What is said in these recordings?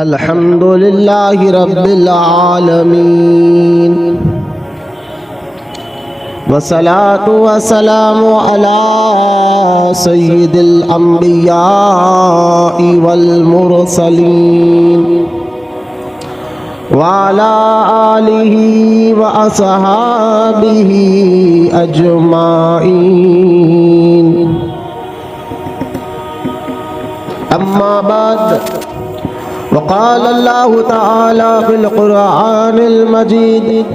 الحمد لله رب العالمين والصلاة والسلام على سيد الأنبياء والمرسلين وعلى آله وأصحابه أجمعين. أما بعد، وقال الله تعالى في القرآن المجيد: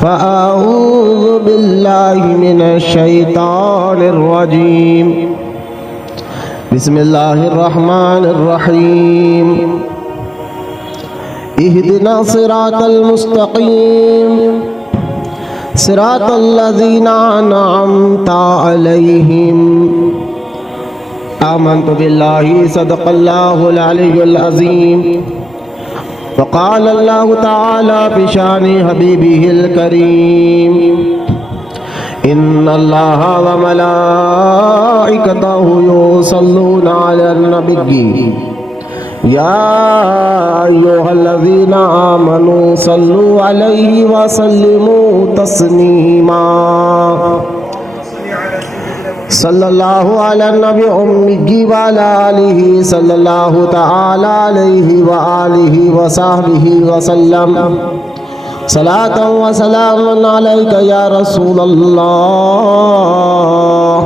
فأعوذ بالله من الشيطان الرجيم. بسم الله الرحمن الرحيم. اهدنا الصراط المستقيم صراط الذين أنعمت عليهم. آمنت بالله صدق الله العلي العظيم. وقال الله تعالى في شان حبيبه الكريم: إن الله وملائكته يصلون على النبي يا أيها الذين آمنوا صلوا عليه وسلموا تسليما. صلی اللہ علی النبی امی وعلی آلہ صلی اللہ تعالی علیہ وآلہ وصحبہ وسلم. صلاۃ و سلام علیک یا رسول اللہ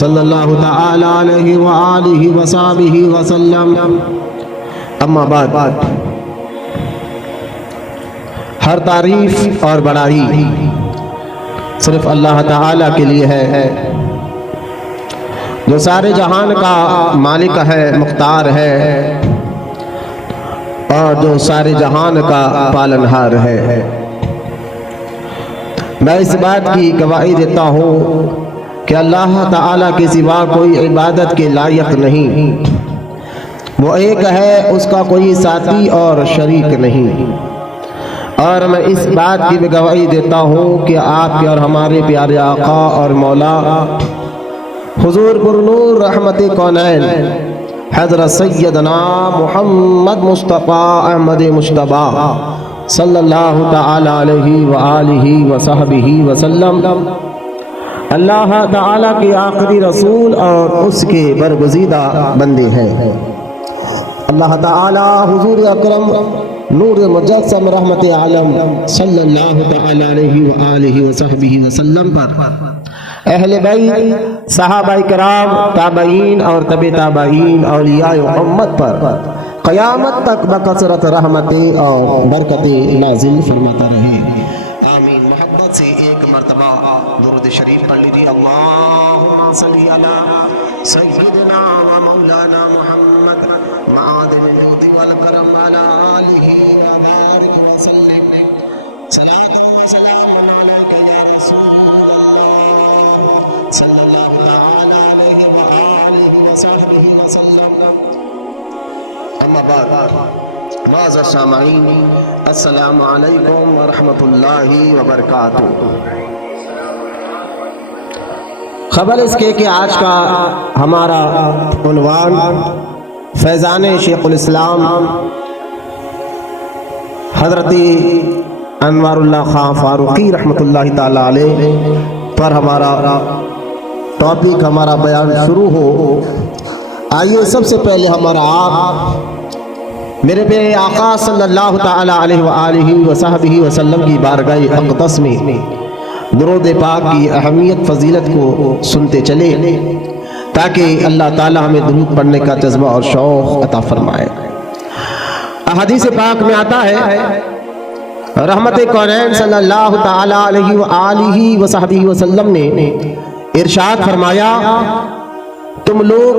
صلی اللہ تعالی علیہ وآلہ وصحبہ وسلم. اما بعد، ہر تعریف اور بڑائی صرف اللہ تعالی کے لیے ہے، جو سارے جہان کا مالک ہے، مختار ہے، اور جو سارے جہان کا پالنہار ہے. میں اس بات کی گواہی دیتا ہوں کہ اللہ تعالیٰ کے سوا کوئی عبادت کے لائق نہیں. وہ ایک ہے، اس کا کوئی ساتھی اور شریک نہیں. اور میں اس بات کی بھی گواہی دیتا ہوں کہ آپ کے اور ہمارے پیارے آقا اور مولا حضور پرنور رحمت کونین حضرت سیدنا محمد مصطفیٰ احمد مجتبیٰ صلی اللہ تعالی علیہ وآلہ وصحبہ وسلم اللہ تعالیٰ کے آخری رسول اور اس کے برگزیدہ بندے ہیں. اللہ تعالیٰ حضور اکرم نور مجسم رحمت عالم صلی اللہ تعالی علیہ وآلہ وصحبہ وسلم پر، اہل بیت، صحابہ کرام، تابعین اور تبع تابعین، اولیاء محمد پر قیامت تک بکثرت رحمتیں اور برکتیں نازل فرماتا رہے. آمین. محبت سے ایک مرتبہ درود شریف پڑھ لیجیے. اللہم صلی علی سیدنا و مولانا محمد معادن الجود والکرم علی آلہ وبارک وسلم. صلاۃ و سلام علیک یا رسول صلی اللہ تعالی علیہ وآلہ وصحبہ وسلم. اما بعد، معزز سامعین، السلام علیکم ورحمۃ اللہ وبرکاتہ. خبر اس کے کہ آج کا ہمارا عنوان فیضان شیخ الاسلام حضرت انوار اللہ خان فاروقی رحمۃ اللہ تعالی علیہ پر ہمارا ٹاپک، ہمارا بیان شروع ہو. آئیے سب سے پہلے ہمارا آپ میرے پیارے آقا صلی اللہ تعالی علیہ وآلہ وصحبہ وسلم کی بارگاہ اقدس میں درود پاک کی اہمیت فضیلت کو سنتے چلے، تاکہ اللہ تعالی ہمیں درود پڑھنے کا جذبہ اور شوق عطا فرمائے. احادیث پاک میں آتا ہے، رحمت کونین صلی اللہ تعالی علیہ وآلہ وصحبہ وسلم نے ارشاد فرمایا: تم لوگ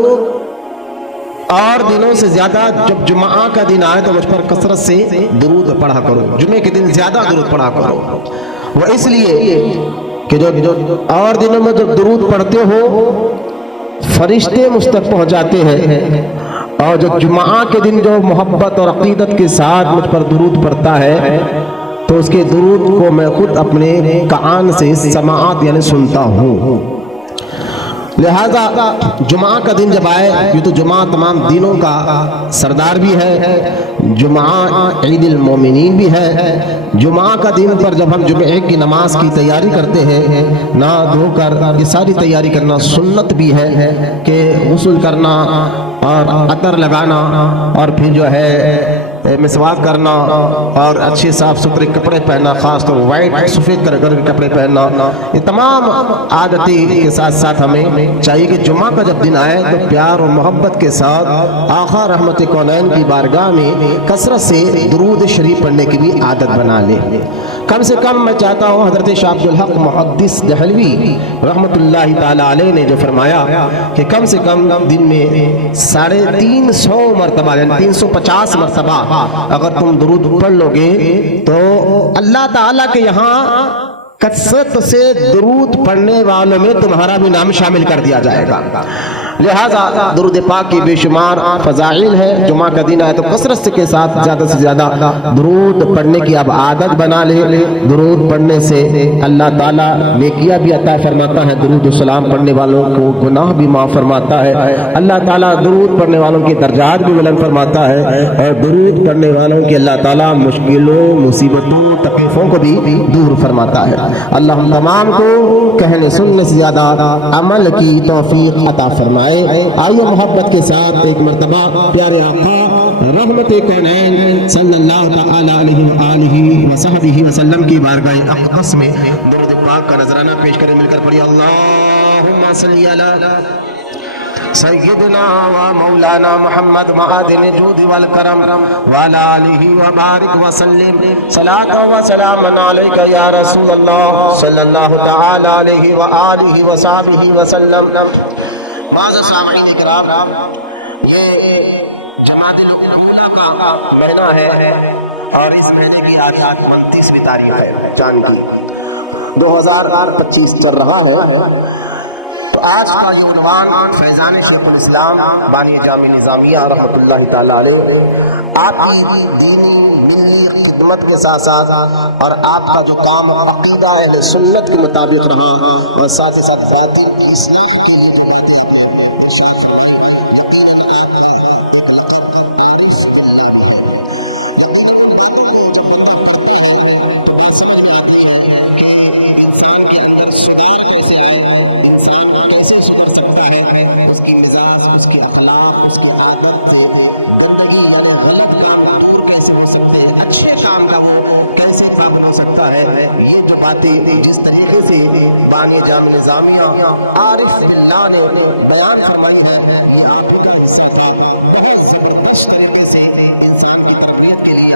اور دنوں سے زیادہ جب جمعہ کا دن آئے تو مجھ پر کثرت سے درود پڑھا کرو. جمعے کے دن زیادہ درود پڑھا کرو. وہ اس لیے کہ جو اور دنوں میں جب درود پڑھتے ہو فرشتے مجھ تک پہنچ جاتے ہیں، اور جو جمعہ کے دن جو محبت اور عقیدت کے ساتھ مجھ پر درود پڑھتا ہے تو اس کے درود کو میں خود اپنے کان سے سماعت یعنی سنتا ہوں. لہذا جمعہ کا دن جب آئے، یہ تو جمعہ تمام دینوں کا سردار بھی ہے، جمعہ عید المومنین بھی ہے۔ جمعہ کا دن پر جب ہم جمعہ کی نماز کی تیاری کرتے ہیں، نہا دھو کر یہ ساری تیاری کرنا سنت بھی ہے کہ غسل کرنا اور عطر لگانا اور پھر جو ہے مسواک کرنا اور اچھے صاف ستھرے کپڑے پہننا، خاص طور وائٹ سفید کر کے کپڑے پہننا، یہ تمام عادتیں کے ساتھ ساتھ ہمیں چاہیے کہ جمعہ کا جب دن آئے تو پیار و محبت کے ساتھ آقا رحمت کونین کی بارگاہ میں کثرت سے درود شریف پڑھنے کی بھی عادت بنا لے۔ کم سے کم میں چاہتا ہوں حضرت شاہ عبدالحق محدث دہلوی رحمت اللہ تعالی علیہ نے جو فرمایا کہ کم سے کم دن میں 350 مرتبہ یعنی 350 مرتبہ اگر تم درود پڑھ لو گے تو اللہ تعالیٰ کے یہاں کثرت سے درود پڑھنے والوں میں تمہارا بھی نام شامل کر دیا جائے گا۔ لہذا درود پاک کی بے شمار فضائل ہے۔ جمعہ کا دن آئے تو کثرت کے ساتھ زیادہ سے زیادہ درود پڑھنے کی اب عادت بنا لے۔ درود پڑھنے سے اللہ تعالیٰ نیکیاں بھی عطا فرماتا ہے، درود و سلام پڑھنے والوں کو گناہ بھی معاف فرماتا ہے، اللہ تعالیٰ درود پڑھنے والوں کے درجات بھی بلند فرماتا ہے، اور درود پڑھنے والوں کے اللہ تعالیٰ مشکلوں مصیبتوں تکلیفوں کو بھی دور فرماتا ہے۔ اللہ ہم تمام کو کہنے سننے سے زیادہ عمل کی توفیق عطا فرمائے۔ آئیے محبت کے ساتھ ایک مرتبہ پیارے آقا رحمت کونین صلی اللہ تعالی علیہ وآلہ وصحبہ وسلم کی بارگاہ اقدس میں درود پاک کا نذرانہ پیش کریں، مل کر پڑھیے اللہم صلی علی سیدنا و مولانا محمد معدن الجود والکرم وعلی آلہ وبارک وسلم صلاۃ و سلام علیک یا رسول اللہ صلی اللہ تعالی علیہ وآلہ وصحبہ وسلم۔ بعض سامعین کرام، یہ جماعت الاولیاء کا مہینہ ہے اور اس مہینے کی آج 29ویں تاریخ ہے، جان کی 2025 چل رہا ہے۔ تو آج کا یہ عنوان فیضان شیخ الاسلام بانی جامع نظامیہ رحمۃ اللہ تعالی علیہ، آپ کی دینی ملی خدمت کے ساتھ ساتھ اور آپ کا جو کام عقیدہ اہل سنت کے مطابق رہا اور ساتھ ہی ساتھ باطل کی اصلاح کے لیے جس طریقے سے بانی جامع نظامیہ عارف اللہ نے بیان فرمائی ہے، یہاں پہ زبردست طریقے سے انسان کی تربیت کے لیے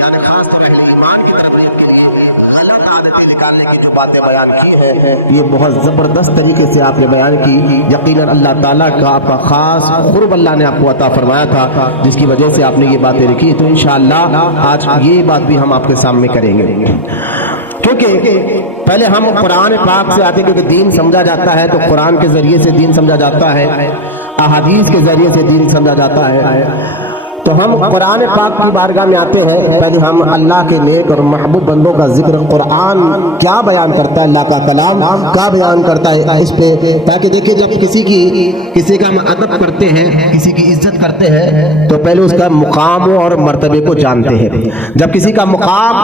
یعنی خاص طور پر ایمان کی تربیت کے لیے غلط عادتیں نکالنے کی جو باتیں بیان کی ہیں، یہ بہت زبردست طریقے سے آپ نے بیان کی۔ یقیناً اللہ تعالیٰ کا آپ کا خاص قرب اللہ نے آپ کو عطا فرمایا تھا، جس کی وجہ سے آپ نے یہ باتیں لکھی، تو انشاءاللہ آج یہ بات بھی ہم آپ کے سامنے کریں گے۔ کیونکہ پہلے ہم قرآن پاک سے آتے، کیونکہ دین سمجھا جاتا ہے تو قرآن کے ذریعے سے دین سمجھا جاتا ہے، احادیث کے ذریعے سے دین سمجھا جاتا ہے، تو ہم قرآن پاک کی بارگاہ میں آتے ہیں۔ پہلے ہم اللہ کے نیک اور محبوب بندوں کا ذکر، قرآن کیا بیان کرتا ہے، اللہ کا کلام کیا بیان کرتا ہے اس پہ، تاکہ دیکھیں جب کسی کا ہم ادب کرتے ہیں، کسی کی عزت کرتے ہیں تو پہلے اس کا مقام اور مرتبے کو جانتے ہیں۔ جب کسی کا مقام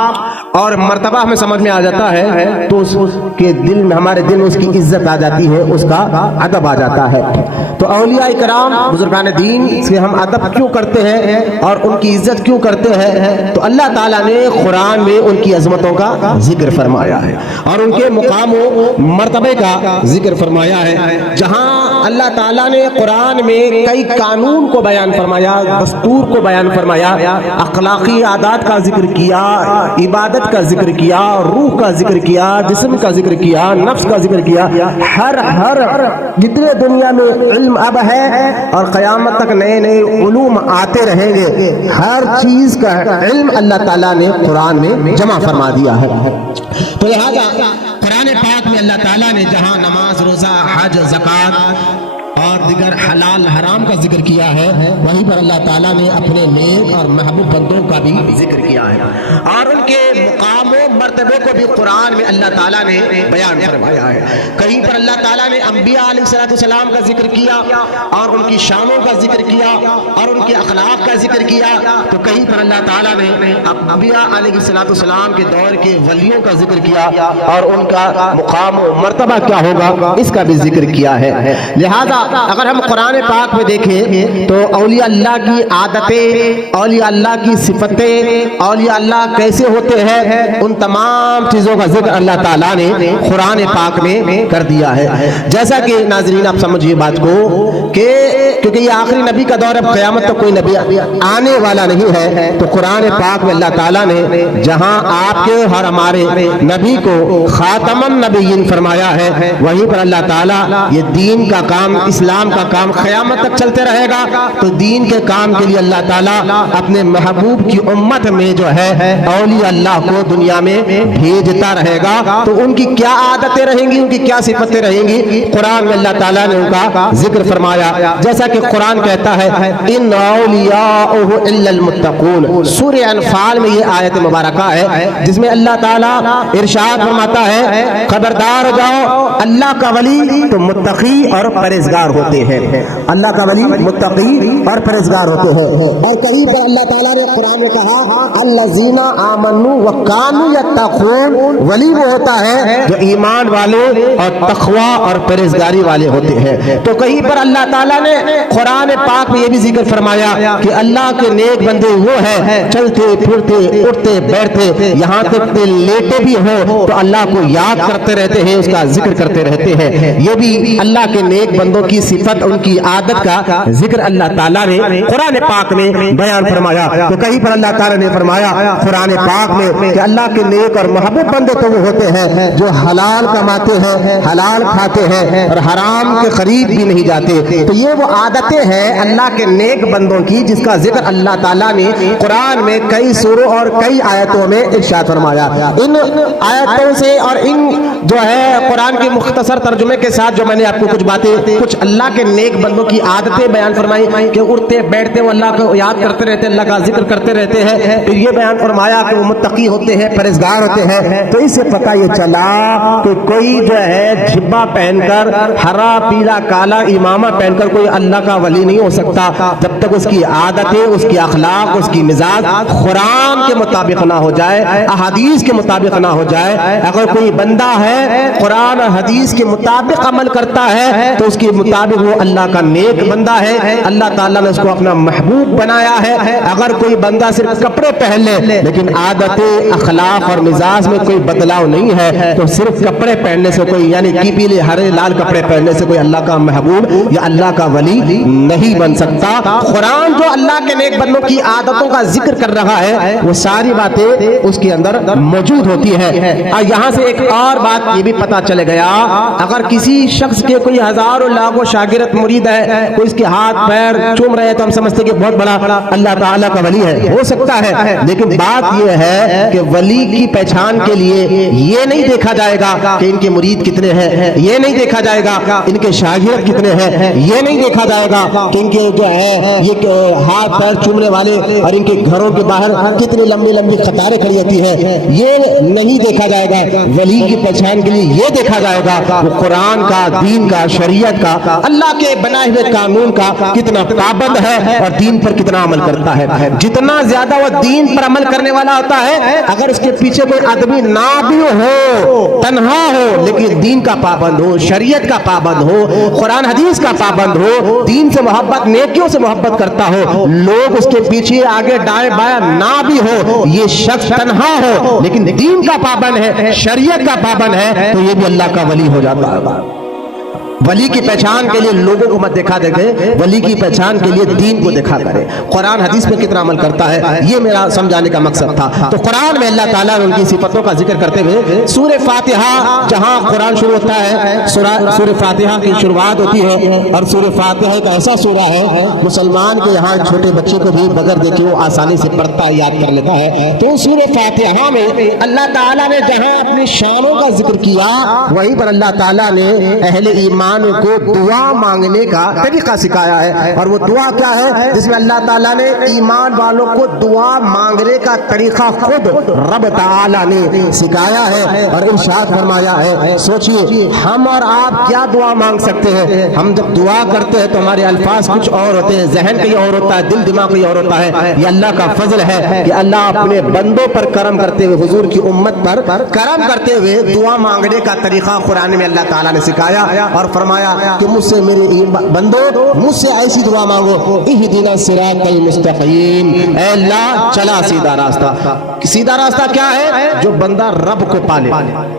اور مرتبہ ہمیں سمجھ میں آ جاتا ہے تو اس کے دل میں، ہمارے دل میں اس کی عزت آ جاتی ہے، اس کا ادب آ جاتا ہے۔ تو اولیاء کرام بزرگان دین سے ہم ادب کیوں کرتے ہیں اور ان کی عزت کیوں کرتے ہیں؟ تو اللہ تعالیٰ نے قرآن میں ان کی عظمتوں کا ذکر فرمایا ہے اور ان کے مقام و مرتبے کا ذکر فرمایا ہے۔ جہاں اللہ تعالیٰ نے قرآن میں کئی قانون کو بیان فرمایا، دستور کو بیان فرمایا، اخلاقی عادات کا ذکر کیا، عبادت کا ذکر کیا، روح کا ذکر کیا، جسم کا ذکر کیا، نفس کا ذکر کیا، ہر جتنے دنیا میں علم اب ہے اور قیامت تک نئے نئے علوم آتے رہیں گے، ہر چیز کا علم اللہ تعالیٰ نے قرآن میں جمع فرما دیا ہے۔ تو لہذا قرآن پاک میں اللہ تعالیٰ نے جہاں نماز، روزہ، حج، زکوٰۃ اور دیگر حلال حرام کا ذکر کیا ہے، وہیں پر اللہ تعالیٰ نے اپنے نیک اور محبوب بندوں کا بھی ذکر کیا ہے، اور ان کے مقام و مرتبے کو بھی قرآن میں اللہ تعالیٰ نے بیان فرمایا ہے۔ کہیں پر اللہ تعالیٰ نے انبیاء علیہ السلام کا ذکر کیا اور ان کی شانوں کا ذکر کیا اور ان کے اخلاق کا ذکر کیا، تو کہیں پر اللہ تعالیٰ نے انبیاء علیہ السلام کے دور کے ولیوں کا ذکر کیا اور ان کا مقام و مرتبہ کیا ہوگا اس کا بھی ذکر کیا ہے۔ لہذا اگر ہم قرآن پاک میں دیکھیں تو اولیاء اللہ کی عادتیں، اولیاء اللہ کی صفتیں، اولیاء اللہ کیسے ہوتے ہیں، ان تمام چیزوں کا ذکر اللہ تعالیٰ نے قرآن پاک میں کر دیا ہے۔ جیسا کہ ناظرین آپ سمجھیے بات کو کہ کیونکہ یہ آخری نبی کا دور ہے، قیامت تک کوئی نبی آنے والا نہیں ہے، تو قرآن پاک میں اللہ تعالیٰ نے جہاں آپ کے اور ہمارے نبی کو خاتم النبیین فرمایا ہے، وہیں پر اللہ تعالیٰ یہ دین کا کام، اسلام کا کام قیامت تک چلتے رہے گا، تو دین کے کام کے لیے اللہ تعالیٰ اپنے محبوب کی امت میں جو ہے اولیاء اللہ کو دنیا میں بھیجتا رہے گا۔ تو ان کی کیا عادتیں رہیں گی، ان کی کیا صفتیں رہیں گی، قرآن میں اللہ تعالیٰ نے ان کا ذکر فرمایا، جیسا کہ قرآن کہتا ہے ان اولیاءہ الا المتقون۔ سورہ انفال میں یہ آیت مبارکہ ہے جس میں اللہ تعالیٰ ارشاد فرماتا ہے خبردار ہو جاؤ، اللہ کا ولی تو متقی اور پرہیزگار ہوتے ہیں، اللہ کا ولی متقی اور پرہیزگار ہوتے ہیں۔ اور کہیں پر اللہ تعالیٰ نے قرآن میں کہا الذین آمنوا وکانوا یتقون، ولی وہ ہوتا ہے جو ایمان والے اور تقوی اور پرہیزگاری والے ہوتے ہیں۔ تو کہیں پر اللہ تعالیٰ نے قرآن پاک میں یہ بھی ذکر فرمایا کہ اللہ کے نیک بندے وہ ہیں چلتے پھرتے اٹھتے بیٹھتے، یہاں تک کہ لیٹے بھی ہو تو اللہ کو یاد کرتے رہتے ہیں، اس کا ذکر کرتے رہتے ہیں۔ یہ بھی اللہ کے نیک بندوں کی صفت، ان کی عادت کا ذکر اللہ تعالیٰ نے قرآن پاک میں بیان فرمایا۔ تو کہیں پر اللہ تعالیٰ نے فرمایا قرآن پاک میں کہ اللہ کے نیک اور محبوب بندے تو وہ ہوتے ہیں جو حلال کماتے ہیں، حلال کھاتے ہیں اور حرام کے قریب بھی نہیں جاتے۔ تو یہ وہ عادتیں ہیں اللہ کے نیک بندوں کی جس کا ذکر اللہ تعالیٰ نے قرآن میں کئی سوروں اور کئی آیتوں میں ارشاد فرمایا۔ ان آیتوں سے اور ان جو ہے قرآن کے مختصر ترجمے کے ساتھ جو میں نے آپ کو کچھ باتیں، کچھ اللہ کے نیک بندوں کی عادتیں بیان فرمائی کہ اٹھتے بیٹھتے وہ اللہ کو یاد کرتے رہتے، اللہ کا ذکر کرتے رہتے ہیں، پھر یہ بیان فرمایا کہ وہ متقی ہوتے ہیں، پرہیزگار ہوتے ہیں۔ تو اس سے پتہ یہ چلا کہ کوئی جو ہے جھبا پہن کر، ہرا پیلا کالا امامہ پہن کر کوئی اللہ کا ولی نہیں ہو سکتا جب تک اس کی عادتیں، اس کی اخلاق، اس کی مزاج قرآن کے مطابق نہ ہو جائے، احادیث کے مطابق نہ ہو جائے۔ اگر کوئی بندہ ہے قرآن اور حدیث کے مطابق عمل کرتا ہے تو اس کے مطابق وہ اللہ کا نیک بندہ ہے، اللہ تعالیٰ نے اس کو اپنا محبوب بنایا ہے۔ اگر کوئی بندہ صرف کپڑے پہن لے لیکن عادتیں، اخلاق اور مزاج میں کوئی بدلاؤ نہیں ہے تو صرف کپڑے پہننے سے کوئی، یعنی کی پیلے ہرے لال کپڑے پہننے سے کوئی اللہ کا محبوب یا اللہ کا ولی نہیں بن سکتا۔ قرآن جو اللہ کے نیک بندوں کی عادتوں کا ذکر کر رہا ہے وہ ساری باتیں اس کے اندر موجود ہوتی ہے۔ اور یہاں سے ایک اور بات یہ بھی پتا چلے گیا، اگر کسی شخص کے کوئی ہزاروں لاکھوں شاگرد مرید ہے، کوئی اس کے ہاتھ پیر چوم رہے تو ہم سمجھتے کہ بہت بڑا اللہ تعالیٰ کا ولی ہے، ہو سکتا ہے، لیکن بات یہ ہے کہ ولی کی پہچان کے لیے یہ نہیں دیکھا جائے گا کہ ان کے مرید کتنے ہیں، یہ نہیں دیکھا جائے گا ان کے شاگرد کتنے ہیں، یہ نہیں دیکھا جائے گا کہ ان کے جو ہے یہ ہاتھ پیر چومنے والے اور ان کے گھروں کے باہر کتنی لمبی لمبی قطاریں کھڑی ہوتی ہیں، یہ نہیں دیکھا جائے گا۔ ولی کی پہچان کے لیے یہ دیکھا جائے گا وہ قرآن کا، دین کا، شریعت کا، اللہ کے بنائے ہوئے قانون کا کتنا پابند ہے اور دین پر کتنا عمل کرتا ہے۔ جتنا زیادہ وہ دین پر عمل کرنے والا ہوتا ہے، اگر اس کے پیچھے کوئی آدمی نہ بھی ہو، تنہا ہو لیکن دین کا پابند ہو، شریعت کا پابند ہو، قرآن حدیث کا پابند ہو، دین سے محبت، نیکیوں سے محبت کرتا ہو، لوگ اس کے پیچھے آگے دائیں بائیں نہ بھی ہو، یہ شخص تنہا ہو لیکن دین کا پابند ہے، شریعت کا پابند ہے، تو یہ بھی اللہ کا ولی ہو جاتا ہے۔ ولی کی پہچان کے لیے لوگوں کو مت دکھا دے گئے، ولی کی پہچان کے لیے دین کو دکھا کرے، قرآن حدیث میں کتنا عمل کرتا ہے، یہ میرا سمجھانے کا مقصد تھا۔ تو قرآن میں اللہ تعالیٰ نے ان کی صفتوں کا ذکر کرتے ہوئے سورہ فاتحہ، جہاں قرآن شروع ہوتا ہے، سورہ فاتحہ کی شروعات ہوتی ہے، اور سورہ فاتحہ ایک ایسا سورہ ہے مسلمان کے یہاں چھوٹے بچے کو بھی بغیر دیکھے وہ آسانی سے پڑھتا یاد کر لیتا ہے۔ تو سورہ فاتحہ میں اللہ تعالیٰ نے جہاں اپنی شانوں کا ذکر کیا، وہیں پر اللہ تعالیٰ نے اہل ایمان ایمان کو دعا مانگنے کا طریقہ سکھایا ہے، اور وہ دعا کیا ہے جس میں اللہ تعالیٰ نے ایمان والوں کو دعا مانگنے کا طریقہ خود رب تعالیٰ نے سکھایا ہے اور ارشاد فرمایا ہے۔ سوچئے ہم اور آپ کیا دعا مانگ سکتے ہیں؟ ہم جب دعا کرتے ہیں تو ہمارے الفاظ کچھ اور ہوتے ہیں، ذہن کہیں اور ہوتا ہے، دل دماغ کہیں اور ہوتا ہے۔ یہ اللہ کا فضل ہے کہ اللہ اپنے بندوں پر کرم کرتے ہوئے، حضور کی امت پر کرم کرتے ہوئے دعا مانگنے کا طریقہ قرآن میں اللہ تعالیٰ نے سکھایا اور فرمایا کہ مجھ سے میرے بندو مجھ سے ایسی دعا مانگو، اہدنا الصراط المستقیم، اے اللہ چلا سیدھا راستہ۔ سیدھا راستہ کیا ہے؟ جو بندہ رب کو پالے،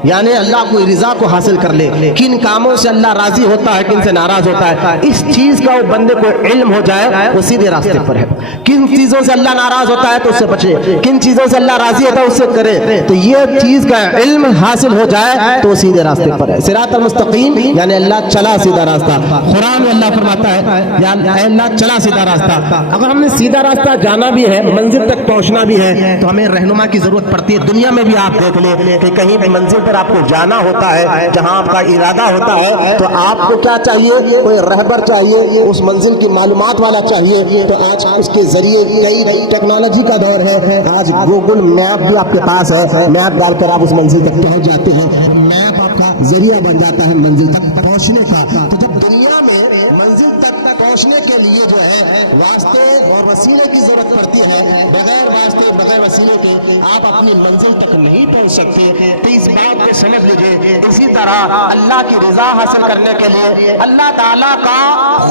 یعنی اللہ کو رضا کو حاصل کر لے، کن کاموں سے اللہ راضی ہوتا ہے، کن سے ناراض ہوتا ہے، اس چیز کا وہ بندے کو علم ہو جائے، وہ سیدھے راستے پر ہے۔ کن چیزوں سے اللہ ناراض ہوتا ہے تو اس سے بچے، کن چیزوں سے اللہ راضی ہوتا ہے اس سے کرے، تو یہ چیز کا علم حاصل ہو جائے تو سیدھے راستے پر ہے۔ صراط المستقیم یعنی اللہ چلا سیدھا راستہ۔ قرآن میں اللہ فرماتا ہے یا اے اللہ چلا سیدھا راستہ۔ اگر ہم نے سیدھا راستہ جانا بھی ہے، منزل تک پہنچنا بھی ہے، تو ہمیں رہنما کی ضرورت پڑتی ہے۔ دنیا میں بھی آپ دیکھ لیں کہ کہیں بھی منزل پر آپ کو جانا ہوتا ہے، جہاں آپ کا ارادہ ہوتا ہے، تو آپ کو کیا چاہیے؟ کوئی رہبر چاہیے، اس منزل کی معلومات والا چاہیے۔ تو آج اس کے ذریعے کئی ٹیکنالوجی کا دور ہے، آج گوگل میپ بھی آپ کے پاس ہے، میپ ڈال کر آپ اس منزل تک پہنچ جاتے ہیں، میپ آپ کا ذریعہ بن جاتا ہے منزل تک پہنچنے کا۔ تو جب دنیا میں منزل تک پہنچنے کے لیے جو ہے واسطے اور وسیلے کی ضرورت پڑتی ہے، بغیر واسطے بغیر وسیلے کے آپ اپنی منزل تک نہیں پہنچ سکتے، تو اس بات کو سمجھ لیجیے۔ اسی طرح اللہ کی رضا حاصل کرنے کے لیے، اللہ تعالیٰ کا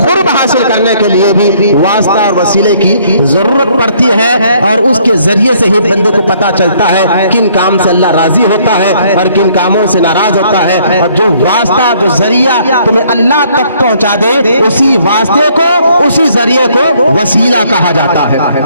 قرب حاصل کرنے کے لیے بھی واسطہ اور وسیلے کی ضرورت پڑتی ہے، اور اس کے ذریعے سے ہی بندے کو پتا چلتا ہے کن کام سے اللہ راضی ہوتا ہے اور کن کاموں سے ناراض ہوتا ہے۔ اور جو واسطہ جو ذریعہ تمہیں اللہ تک پہنچا دے، اسی واسطے کو اسی ذریعے کو وسیلہ کہا جاتا ہے۔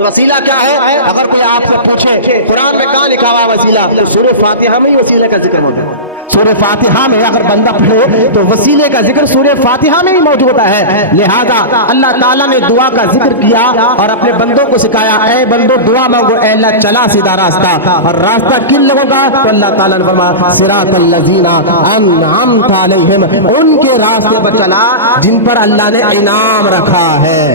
وسیلہ کیا ہے؟ اگر کوئی آپ سے پوچھے قرآن میں کہاں لکھا ہوا وسیلہ، تو سورہ فاتحہ میں ہی وسیلے کا ذکر موجود ہے۔ سورہ فاتحہ میں اگر بندہ پڑھے تو وسیلے کا ذکر سورہ فاتحہ میں ہی موجود ہے۔ لہذا اللہ تعالیٰ نے دعا کا ذکر کیا اور اپنے بندوں کو سکھایا، اے بندو دعا مانگو، اے اللہ چلا سیدھا راستہ۔ اور راستہ کن لوگوں کا؟ تو اللہ تعالیٰ نے فرمایا صراط الذین انعمت علیہم، ان کے راستے پر چلا جن پر اللہ نے انعام رکھا ہے۔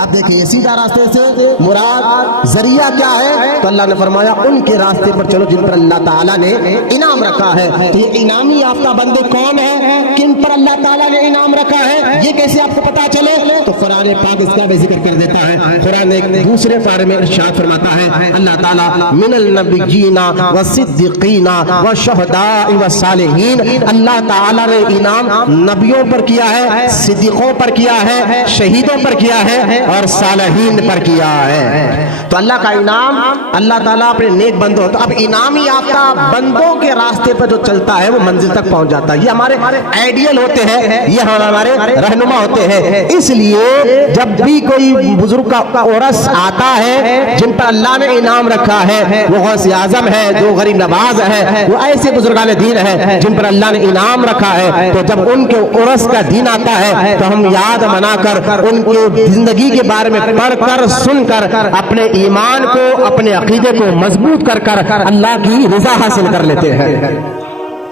اب دیکھیں سیدھا راستے سے مراد ذریعہ کیا ہے؟ تو اللہ نے فرمایا ان کے راستے پر چلو جن پر اللہ تعالیٰ نے انعام رکھا ہے۔ تو یہ انعامی یافتہ بندے کون ہیں؟ کن پر اللہ تعالیٰ نے انعام رکھا ہے، یہ کیسے آپ کو پتا چلے؟ تو قرآن پاک اس کا بھی ذکر کر دیتا ہے۔ قرآن ایک دوسرے پارے میں ارشاد فرماتا ہے اللہ تعالیٰ من النبیین والصدیقین والشہداء والصالحین، اللہ تعالیٰ نے انعام نبیوں پر کیا ہے، صدیقوں پر کیا ہے، شہیدوں پر کیا ہے اور صالحین پر کیا ہے۔ تو اللہ کا انعام اللہ تعالیٰ اپنے نیک بندوں، تو اب انعامی یافتہ بندوں کے راستے پر جو چلتا ہے وہ منزل تک پہنچ جاتا ہے۔ یہ ہمارے آئیڈیل ہوتے ہیں، یہ ہمارے رہنما ہوتے ہیں۔ اس لیے جب بھی کوئی بزرگ کا عرس آتا ہے جن پر اللہ نے انعام رکھا ہے، وہ غوث اعظم ہے، جو غریب نواز ہے، وہ ایسے بزرگان دین ہیں جن پر اللہ نے انعام رکھا ہے، تو جب ان کے عرس کا دن آتا ہے تو ہم یاد منا کر ان کی زندگی کے بارے میں پڑھ کر سن کر اپنے ایمان کو اپنے عقیدے کو مضبوط کر اللہ کی رضا حاصل کر لیتے ہیں۔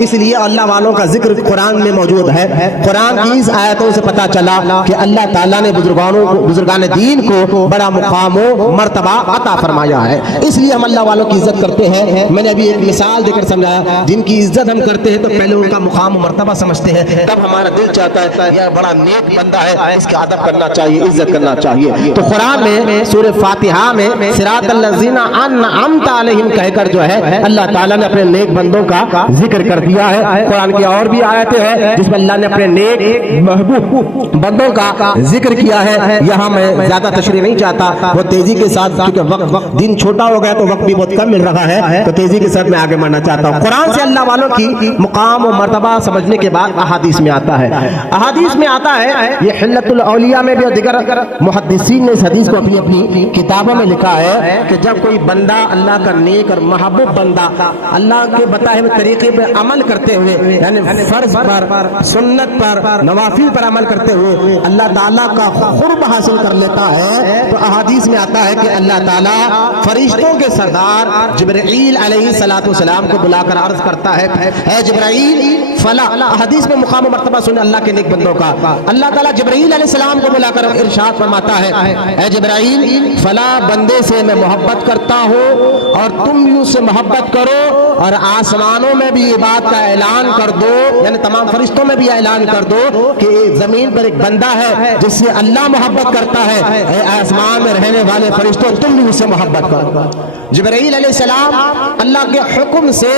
اس لیے اللہ والوں کا ذکر قرآن میں موجود ہے۔ قرآن کی اس آیتوں سے پتا چلا کہ اللہ تعالیٰ نے بزرگان دین کو بڑا مقام و مرتبہ عطا فرمایا ہے۔ اس لیے ہم اللہ والوں کی عزت کرتے ہیں۔ میں نے ابھی ایک مثال دے کر سمجھایا، جن کی عزت ہم کرتے ہیں تو پہلے ان کا مقام و مرتبہ سمجھتے ہیں، تب ہمارا دل چاہتا ہے یہ بڑا نیک بندہ ہے، اس کا ادب کرنا چاہیے، عزت کرنا چاہیے۔ تو قرآن میں سورہ فاتحہ میں صراط الذین انعمت علیہم کہہ کر جو ہے اللہ تعالیٰ نے اپنے نیک بندوں کا ذکر کر دیا ہے۔ قرآن کی اور بھی آیتیں ہیں جس میں اللہ نے اپنے نیک محبوب بندوں کا ذکر کیا ہے۔ یہاں میں زیادہ تشریح نہیں چاہتا، وہ تیزی کے ساتھ، کیونکہ وقت دن چھوٹا ہو گیا تو وقت بھی بہت کم مل رہا ہے، تو تیزی کے ساتھ میں آگے بڑھنا چاہتا ہوں۔ قرآن سے اللہ والوں کی مقام و مرتبہ سمجھنے کے بعد احادیث میں آتا ہے۔ احادیث میں آتا ہے، یہ حلت الاولیاء میں بھی اور دیگر محدثین نے اس حدیث کو اپنی اپنی کتابوں میں لکھا ہے کہ جب کوئی بندہ اللہ کا نیک اور محبوب بندہ اللہ کے بتائے ہوئے طریقے پہ عمل عمل کرتے ہوئے یعنی فرض پر، سنت پر، نوافل پر عمل کرتے ہوئے اللہ تعالیٰ کا قرب حاصل کر لیتا ہے، تو احادیث میں آتا ہے کہ اللہ تعالیٰ فرشتوں کے سردار جبرائیل علیہ السلام کو بلا کر عرض کرتا ہے، اے جبرائیل فلا، حدیث میں مقام و مرتبہ سنیں اللہ کے نیک بندوں کا، اللہ تعالیٰ جبرائیل علیہ السلام کو بلا کر ارشاد فرماتا ہے، اے جبرائیل فلا بندے سے میں محبت کرتا ہوں اور تم بھی اس سے محبت کرو، اور آسمانوں میں بھی یہ بات کا اعلان کر دو، یعنی تمام فرشتوں میں بھی اعلان کر دو کہ زمین پر ایک بندہ ہے جس سے اللہ محبت کرتا ہے، اے آسمان میں رہنے والے فرشتوں تم بھی اس سے محبت کرو۔ جبرائیل علیہ السلام اللہ کے حکم سے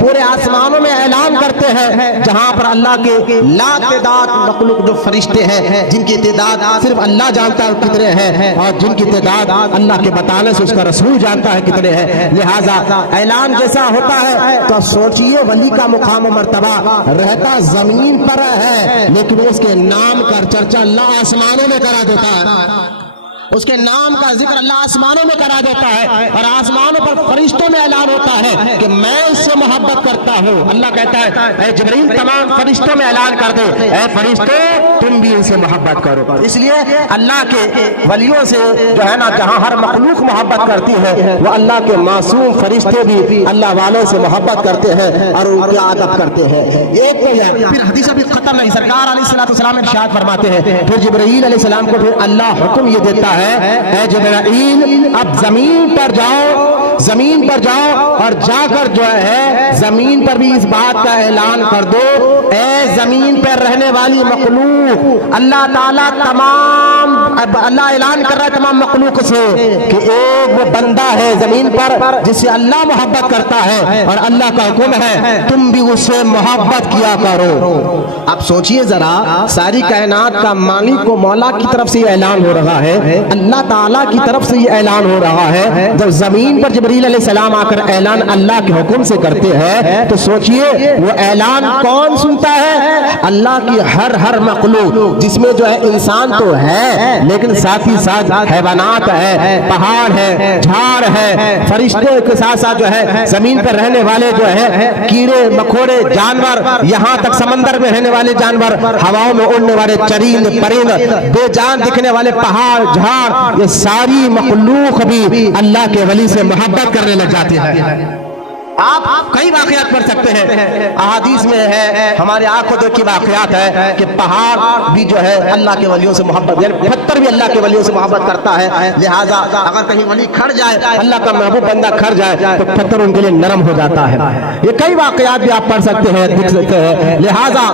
پورے آسمانوں میں اعلان کرتے ہیں، جہاں پر اللہ کے لا تعداد مخلوق جو فرشتے ہیں جن کی تعداد صرف اللہ جانتا ہے کتنے ہیں، اور جن کی تعداد اللہ کے بتانے سے اس کا رسول جانتا ہے کتنے ہیں، لہٰذا اعلان جیسا ہوتا ہے تو سوچئے ولی کا مقام و مرتبہ رہتا زمین پر ہے، لیکن اس کے نام کا چرچا اللہ آسمانوں میں کرا دیتا ہے، اس کے نام کا ذکر اللہ آسمانوں میں کرا دیتا ہے، اور آسمانوں پر فرشتوں میں اعلان ہوتا ہے کہ میں اس سے محبت کرتا ہوں۔ اللہ کہتا ہے اے جبرائیل تمام فرشتوں میں اعلان کر دے، اے فرشتوں تم بھی ان سے محبت کرو۔ اس لیے اللہ کے ولیوں سے جو ہے نا جہاں ہر مخلوق محبت کرتی ہے، وہ اللہ کے معصوم فرشتے بھی اللہ والوں سے محبت کرتے ہیں اور ان کی ادب کرتے ہیں۔ ایک تو ہے، پھر حدیث ابھی ختم نہیں، سرکار علیہ السلام ارشاد فرماتے ہیں، پھر جبرائیل علیہ السلام کو پھر اللہ حکم یہ دیتا ہے، اے جبرائیل اب زمین پر جاؤ، زمین پر جاؤ اور جا کر جو ہے زمین پر بھی اس بات کا اعلان کر دو، اے زمین پر رہنے والی مخلوق، اللہ تعالیٰ تمام، اللہ اعلان کر رہا ہے تمام مخلوق سے کہ ایک وہ بندہ ہے زمین پر جس سے اللہ محبت کرتا ہے، اور اللہ کا حکم ہے تم بھی اس سے محبت کیا کرو۔ اب سوچئے ذرا، ساری کائنات کا مالک و مولا کی طرف سے یہ اعلان ہو رہا ہے، اللہ تعالیٰ کی طرف سے یہ اعلان ہو رہا ہے، جب زمین پر جبرائیل علیہ السلام آ کر اعلان اللہ کے حکم سے کرتے ہیں تو سوچئے وہ اعلان کون سنتا ہے؟ اللہ کی ہر مخلوق، جس میں جو ہے انسان تو ہے لیکن ساتھ ہی ساتھ حیوانات ہے، پہاڑ ہے، جھاڑ ہے، فرشتے کے ساتھ ساتھ جو ہے زمین پر رہنے والے جو ہے کیڑے مکوڑے جانور، یہاں تک سمندر میں رہنے والے جانور، ہواؤں میں اڑنے والے چرند پرند، بے جان دکھنے والے پہاڑ جھاڑ، یہ ساری مخلوق بھی اللہ کے ولی سے محبت کرنے لگ جاتے ہیں۔ آپ کئی واقعات پڑھ سکتے ہیں، احادیث میں ہے، ہمارے آنکھوں دیکھی واقعات ہے کہ پہاڑ بھی جو ہے اللہ کے ولیوں سے محبت، یعنی پتھر بھی اللہ کے ولیوں سے محبت کرتا ہے، لہٰذا اگر کہیں ولی کھڑ جائے، اللہ کا محبوب بندہ کھڑ جائے تو پتھر ان کے لیے نرم ہو جاتا ہے۔ یہ کئی واقعات بھی آپ پڑھ سکتے ہیں، دیکھ سکتے ہیں۔ لہٰذا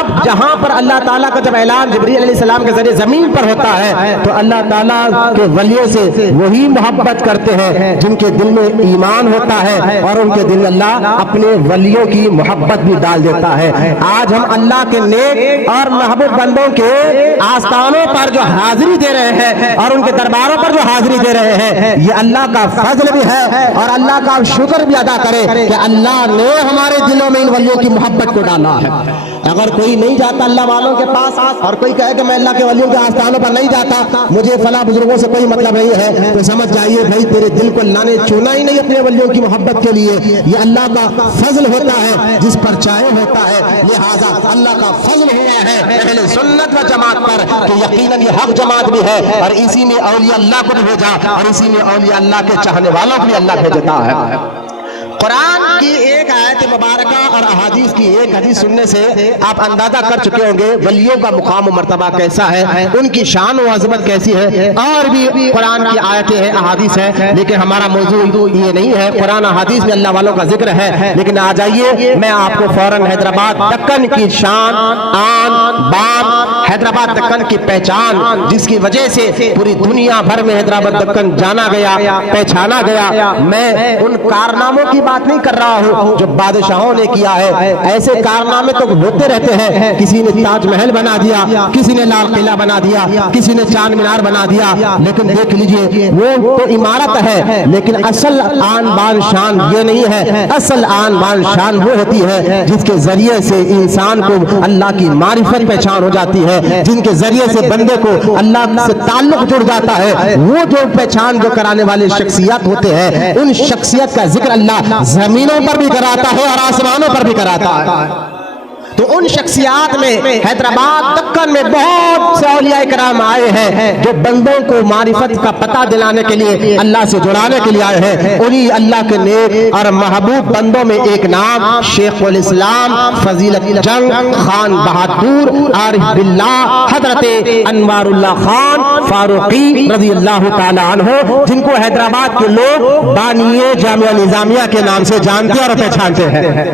اب جہاں پر اللہ تعالیٰ کا جب اعلان جبرائیل علیہ السلام کے ذریعے زمین پر ہوتا ہے تو اللہ تعالیٰ کے ولیوں سے وہی محبت کرتے ہیں جن کے دل میں ایمان ہوتا ہے، اور ان کے دل اللہ اپنے ولیوں کی محبت بھی ڈال دیتا ہے۔ آج ہم اللہ کے نیک اور محبوب بندوں کے آستانوں پر جو حاضری دے رہے ہیں اور ان کے درباروں پر جو حاضری دے رہے ہیں، یہ اللہ کا فضل بھی ہے، اور اللہ کا شکر بھی ادا کرے کہ اللہ نے ہمارے دلوں میں ان ولیوں کی محبت کو ڈالا ہے۔ اگر کوئی نہیں جاتا اللہ والوں کے پاس اور کوئی کہے کہ میں اللہ کے ولیوں کے آستانوں پر نہیں جاتا، مجھے فلاں بزرگوں سے کوئی مطلب نہیں ہے، تو سمجھ جائیے بھائی تیرے دل کو اللہ نے چنا ہی نہیں اپنے ولیوں کی محبت کے لیے۔ یہ اللہ کا فضل ہوتا ہے جس پر چاہے ہوتا ہے، لہذا اللہ کا فضل ہوا ہے اہل سنت و جماعت پر کہ یقیناً یہ حق جماعت بھی ہے، اور اسی میں اولیاء اللہ کو بھی بھیجا، اور اسی میں اولیاء اللہ کے چاہنے والوں کو بھی اللہ بھیجتا ہے۔ قرآن کی ایک آیت مبارکہ اور احادیث کی ایک حدیث سننے سے آپ اندازہ کر چکے ہوں گے ولیوں کا مقام و مرتبہ کیسا ہے، ان کی شان و عظمت کیسی ہے۔ اور بھی قرآن کی آیتیں ہیں، احادیث ہیں، لیکن ہمارا موضوع یہ نہیں ہے۔ قرآن حدیث میں اللہ والوں کا ذکر ہے، لیکن آ جائیے میں آپ کو فوراً حیدرآباد دکن کی شان، آن، بان، حیدرآباد دکن کی پہچان، جس کی وجہ سے پوری دنیا بھر میں حیدرآباد دکن جانا گیا، پہچانا گیا۔ میں ان کارناموں کی بات نہیں کر رہا ہوں جو بادشاہوں نے کیا ہے، ایسے کارنامے تو ہوتے رہتے ہیں، کسی نے تاج محل بنا دیا، کسی نے لال قلعہ بنا دیا، کسی نے چار مینار بنا دیا، لیکن دیکھ لیجئے وہ تو عمارت ہے، لیکن اصل آن بان شان یہ نہیں ہے۔ اصل آن بان شان وہ ہوتی ہے جس کے ذریعے سے انسان کو اللہ کی معرفت پہچان ہو جاتی ہے، جن کے ذریعے سے بندے کو اللہ سے تعلق جڑ جاتا ہے۔ وہ جو پہچان جو کرانے والے شخصیات ہوتے ہیں، ان شخصیت کا ذکر اللہ زمینوں پر بھی کراتا ہے اور آسمانوں پر بھی کراتا ہے۔ تو ان شخصیات میں حیدرآباد دکن میں بہت سے اولیاء کرام آئے ہیں جو بندوں کو معرفت کا پتہ دلانے کے لیے اللہ سے جڑانے کے لیے آئے ہیں۔ انہی اللہ کے نیک اور محبوب بندوں میں ایک نام شیخ الاسلام فضیلت جنگ خان بہادر عارف باللہ حضرت انوار اللہ خان فاروقی رضی اللہ تعالی عنہ، جن کو حیدرآباد کے لوگ بانی جامعہ نظامیہ کے نام سے جانتے اور پہچانتے ہیں۔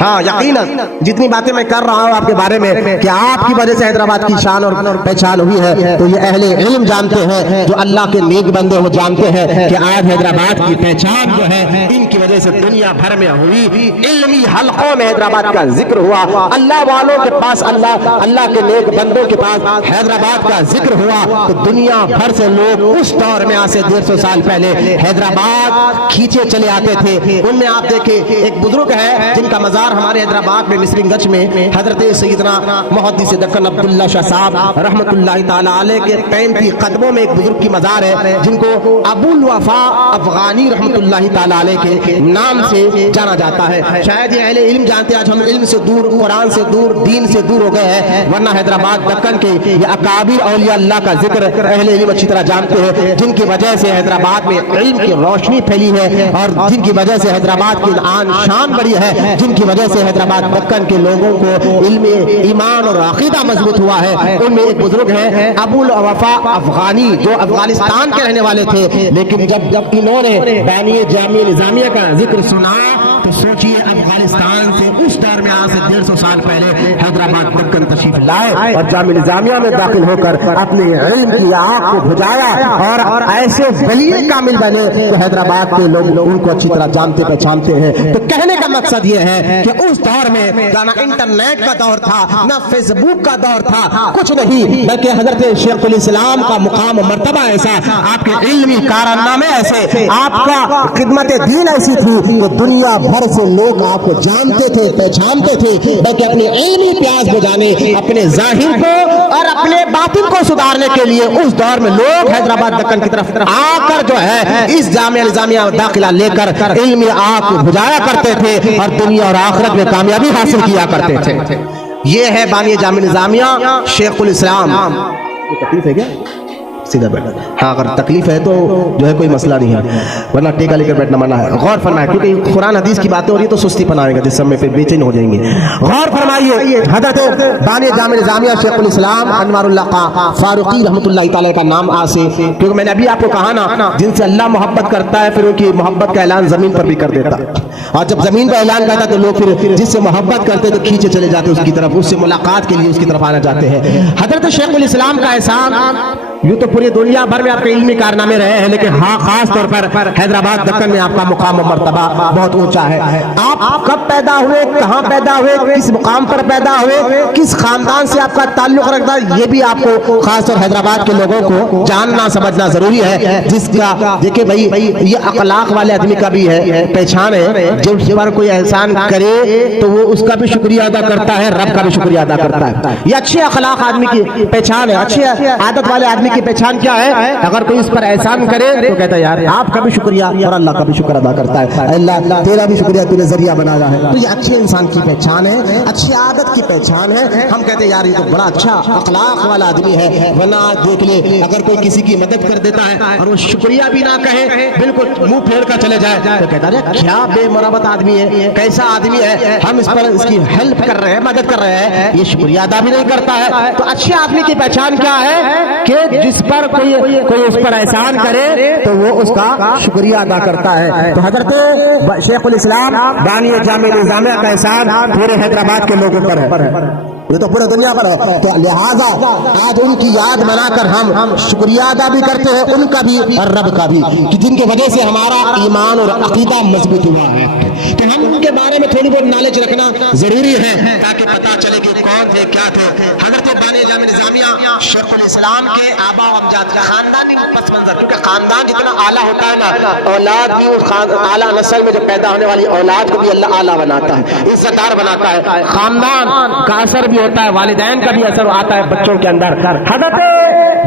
ہاں یقیناً جتنی باتیں میں کر رہا ہوں آپ کے بارے میں کہ آپ کی وجہ سے حیدرآباد کی شان اور پہچان ہوئی ہے، تو یہ اہل علم جانتے ہیں، جو اللہ کے نیک بندے وہ جانتے ہیں کہ آج حیدرآباد کی پہچان جو ہے ان کی وجہ سے دنیا بھر میں ہوئی۔ علمی حلقوں میں حیدرآباد کا ذکر ہوا، اللہ والوں کے پاس اللہ کے نیک بندوں کے پاس حیدرآباد کا ذکر ہوا، تو دنیا بھر سے لوگ اس دور میں آج سے 150 سال پہلے حیدرآباد کھینچے چلے آتے تھے۔ ان میں آپ دیکھیں ایک بزرگ ہے جن کا مزار ہمارے حیدرآباد میں مصری گنج میں حضرت سیدنا محدث دکن عبداللہ شاہ صاحب رحمت اللہ تعالی علیہ کے 35 قدموں میں ایک بزرگ کی مزار ہے جن کو ابو الوفا افغانی رحمت اللہ تعالی علیہ کے نام سے جانا جاتا ہے۔ شاید یہ اہل علم جانتے ہیں، آج ہم علم سے دور، قرآن سے دور، دین سے دور ہو گئے ہیں، ورنہ حیدرآباد دکن کے یہ اکابر اولیاء اللہ کا ذکر اہل علم اچھی طرح جانتے ہیں، جن کی وجہ سے حیدرآباد میں علم کی روشنی پھیلی ہے اور جن کی وجہ سے حیدرآباد کی آن شان بڑی ہے، جن کی وجہ سے حیدرآباد دکن کے لوگوں کو علم ایمان اور عقیدہ مضبوط ہوا ہے۔ ان میں ایک بزرگ ہیں ابو الوفا افغانی، جو افغانستان کے رہنے والے تھے، لیکن جب انہوں نے بانی جامعہ نظامیہ کا ذکر سنا تو سوچئے افغانستان سے اس دور میں آج سے 150 سال پہلے حیدرآباد دکن تشریف لائے اور جامعہ نظامیہ میں داخل ہو کر اپنے علم کی آگ کو بجھایا اور ایسے ولی کامل بنے کہ حیدرآباد کے لوگ ان کو اچھی طرح جانتے پہچانتے ہیں۔ تو کہنے کا مقصد یہ ہے کہ اس دور میں نہ انٹرنیٹ کا دور تھا، نہ فیس بک کا دور تھا، کچھ نہیں، بلکہ حضرت شیخ الاسلام کا مقام و مرتبہ ایسا، آپ کے علمی کارنامے ایسے، آپ کا خدمت دین ایسی تھی کہ دنیا بھر سے لوگ آپ کو جانتے تھے، پہچانتے تھے، بلکہ اپنی علمی پیاس بجانے، اپنے ظاہر کو اور اپنے باطن کو سدھارنے کے لیے اس دور میں لوگ حیدرآباد دکن کی طرف آ کر جو ہے اس جامعہ نظامیہ داخلہ لے کر علمی آگ کو بجھایا کرتے تھے اور دنیا اور آخرت میں کامیابی حاصل کیا کرتے تھے۔ یہ ہے بانی جامعہ نظامیہ شیخ الاسلام۔ تکلیف ہے کیا؟ سیدھا بیٹھا، ہاں اگر تکلیف ہے تو جو ہے کوئی مسئلہ نہیں ہے، ورنہ ٹیکا لے کر بیٹھنا منع ہے۔ غور فرمائے، کیونکہ قرآن حدیث کی باتیں ہو رہی تو سستی پنائے گا، جس سب میں پھر بے چین ہو جائیں گے۔ غور فرمائیے، حضرت بانی جامعہ نظامیہ شیخ الاسلام انوار اللہ فاروقی رحمت اللہ تعالی کا نام آج سے، کیونکہ میں نے ابھی آپ کو کہا نا، جن سے اللہ محبت کرتا ہے پھر ان کی محبت کا اعلان زمین پر بھی کر دیتا، اور جب زمین پر اعلان کرتا تو لوگ پھر جس سے محبت کرتے تو کھینچے چلے جاتے اس کی طرف، اس سے ملاقات کے لیے اس کی طرف آنا چاہتے ہیں۔ حضرت شیخ الاسلام کا احسان یوں تو پوری دنیا بھر میں آپ کے علمی کارنامے رہے ہیں، لیکن ہاں خاص طور پر حیدرآباد دکن میں آپ کا مقام و مرتبہ بہت اونچا ہے۔ آپ کب پیدا ہوئے، کہاں پیدا ہوئے، کس مقام پر پیدا ہوئے، کس خاندان سے آپ کا تعلق رکھتا ہے، یہ بھی آپ کو خاص طور حیدرآباد کے لوگوں کو جاننا سمجھنا ضروری ہے۔ جس کا دیکھیں بھائی یہ اخلاق والے آدمی کا بھی ہے پہچان ہے، جب پر کوئی احسان کرے تو وہ اس کا بھی شکریہ ادا کرتا ہے، رب کا بھی شکریہ ادا کرتا ہے۔ یہ اچھے اخلاق آدمی کی پہچان ہے، اچھی عادت والے آدمی کی پہچان کیا ہے؟ اگر کوئی اس پر احسان کرے تو کہتا ہے یار آپ کا بھی شکریہ اور اللہ کا بھی شکر ادا کرتا ہے، اللہ تیرا بھی شکریہ، تو نے ذریعہ بنایا ہے۔ تو یہ اچھے انسان کی پہچان ہے، اچھی عادت کی پہچان ہے۔ ہم کہتے ہیں یار یہ تو بڑا اچھا اخلاق والا آدمی ہے، ورنہ دیکھ لے اگر کوئی کسی کی مدد کر دیتا ہے اور وہ شکریہ بھی نہ کہے، بالکل منہ پھیر کر چلے جائے تو کہتا ہے کیا بے مربت آدمی ہے، کیسا آدمی ہے، ہم اس پر اس کی ہیلپ کر رہے ہیں، مدد کر رہے ہیں، یہ شکریہ ادا بھی نہیں کرتا ہے۔ تو اچھے آدمی کی پہچان کیا ہے کہ جس پر کوئی اس پر احسان کرے تو وہ اس کا شکریہ ادا کرتا ہے۔ تو حضرت شیخ الاسلام بانی جامعہ نظامیہ کا احسان پورے حیدرآباد کے لوگوں پر ہے، یہ تو پورے دنیا پر ہے۔ تو لہٰذا آج ان کی یاد بنا کر ہم شکریہ ادا بھی کرتے ہیں، ان کا بھی اور رب کا بھی، کہ جن کی وجہ سے ہمارا ایمان اور عقیدہ مضبوط ہوا ہے۔ تو ہم ان کے بارے میں تھوڑی بہت نالج رکھنا ضروری ہے تاکہ پتہ چلے کہ کون تھے، کیا تھے۔ حضرت بانی جامعہ نظامیہ شیخ الاسلام کے آبا و امجاد کا خاندانی پس منظر، کیونکہ خاندان جتنا اعلیٰ ہوتا ہے نا، اولاد بھی اعلیٰ نسل میں جو پیدا ہونے والی اولاد کو بھی اللہ اعلیٰ بناتا ہے، عزتدار بناتا ہے۔ خاندان کا اثر بھی ہوتا ہے، والدین کا بھی اثر آتا ہے بچوں کے اندر۔ حضرت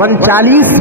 39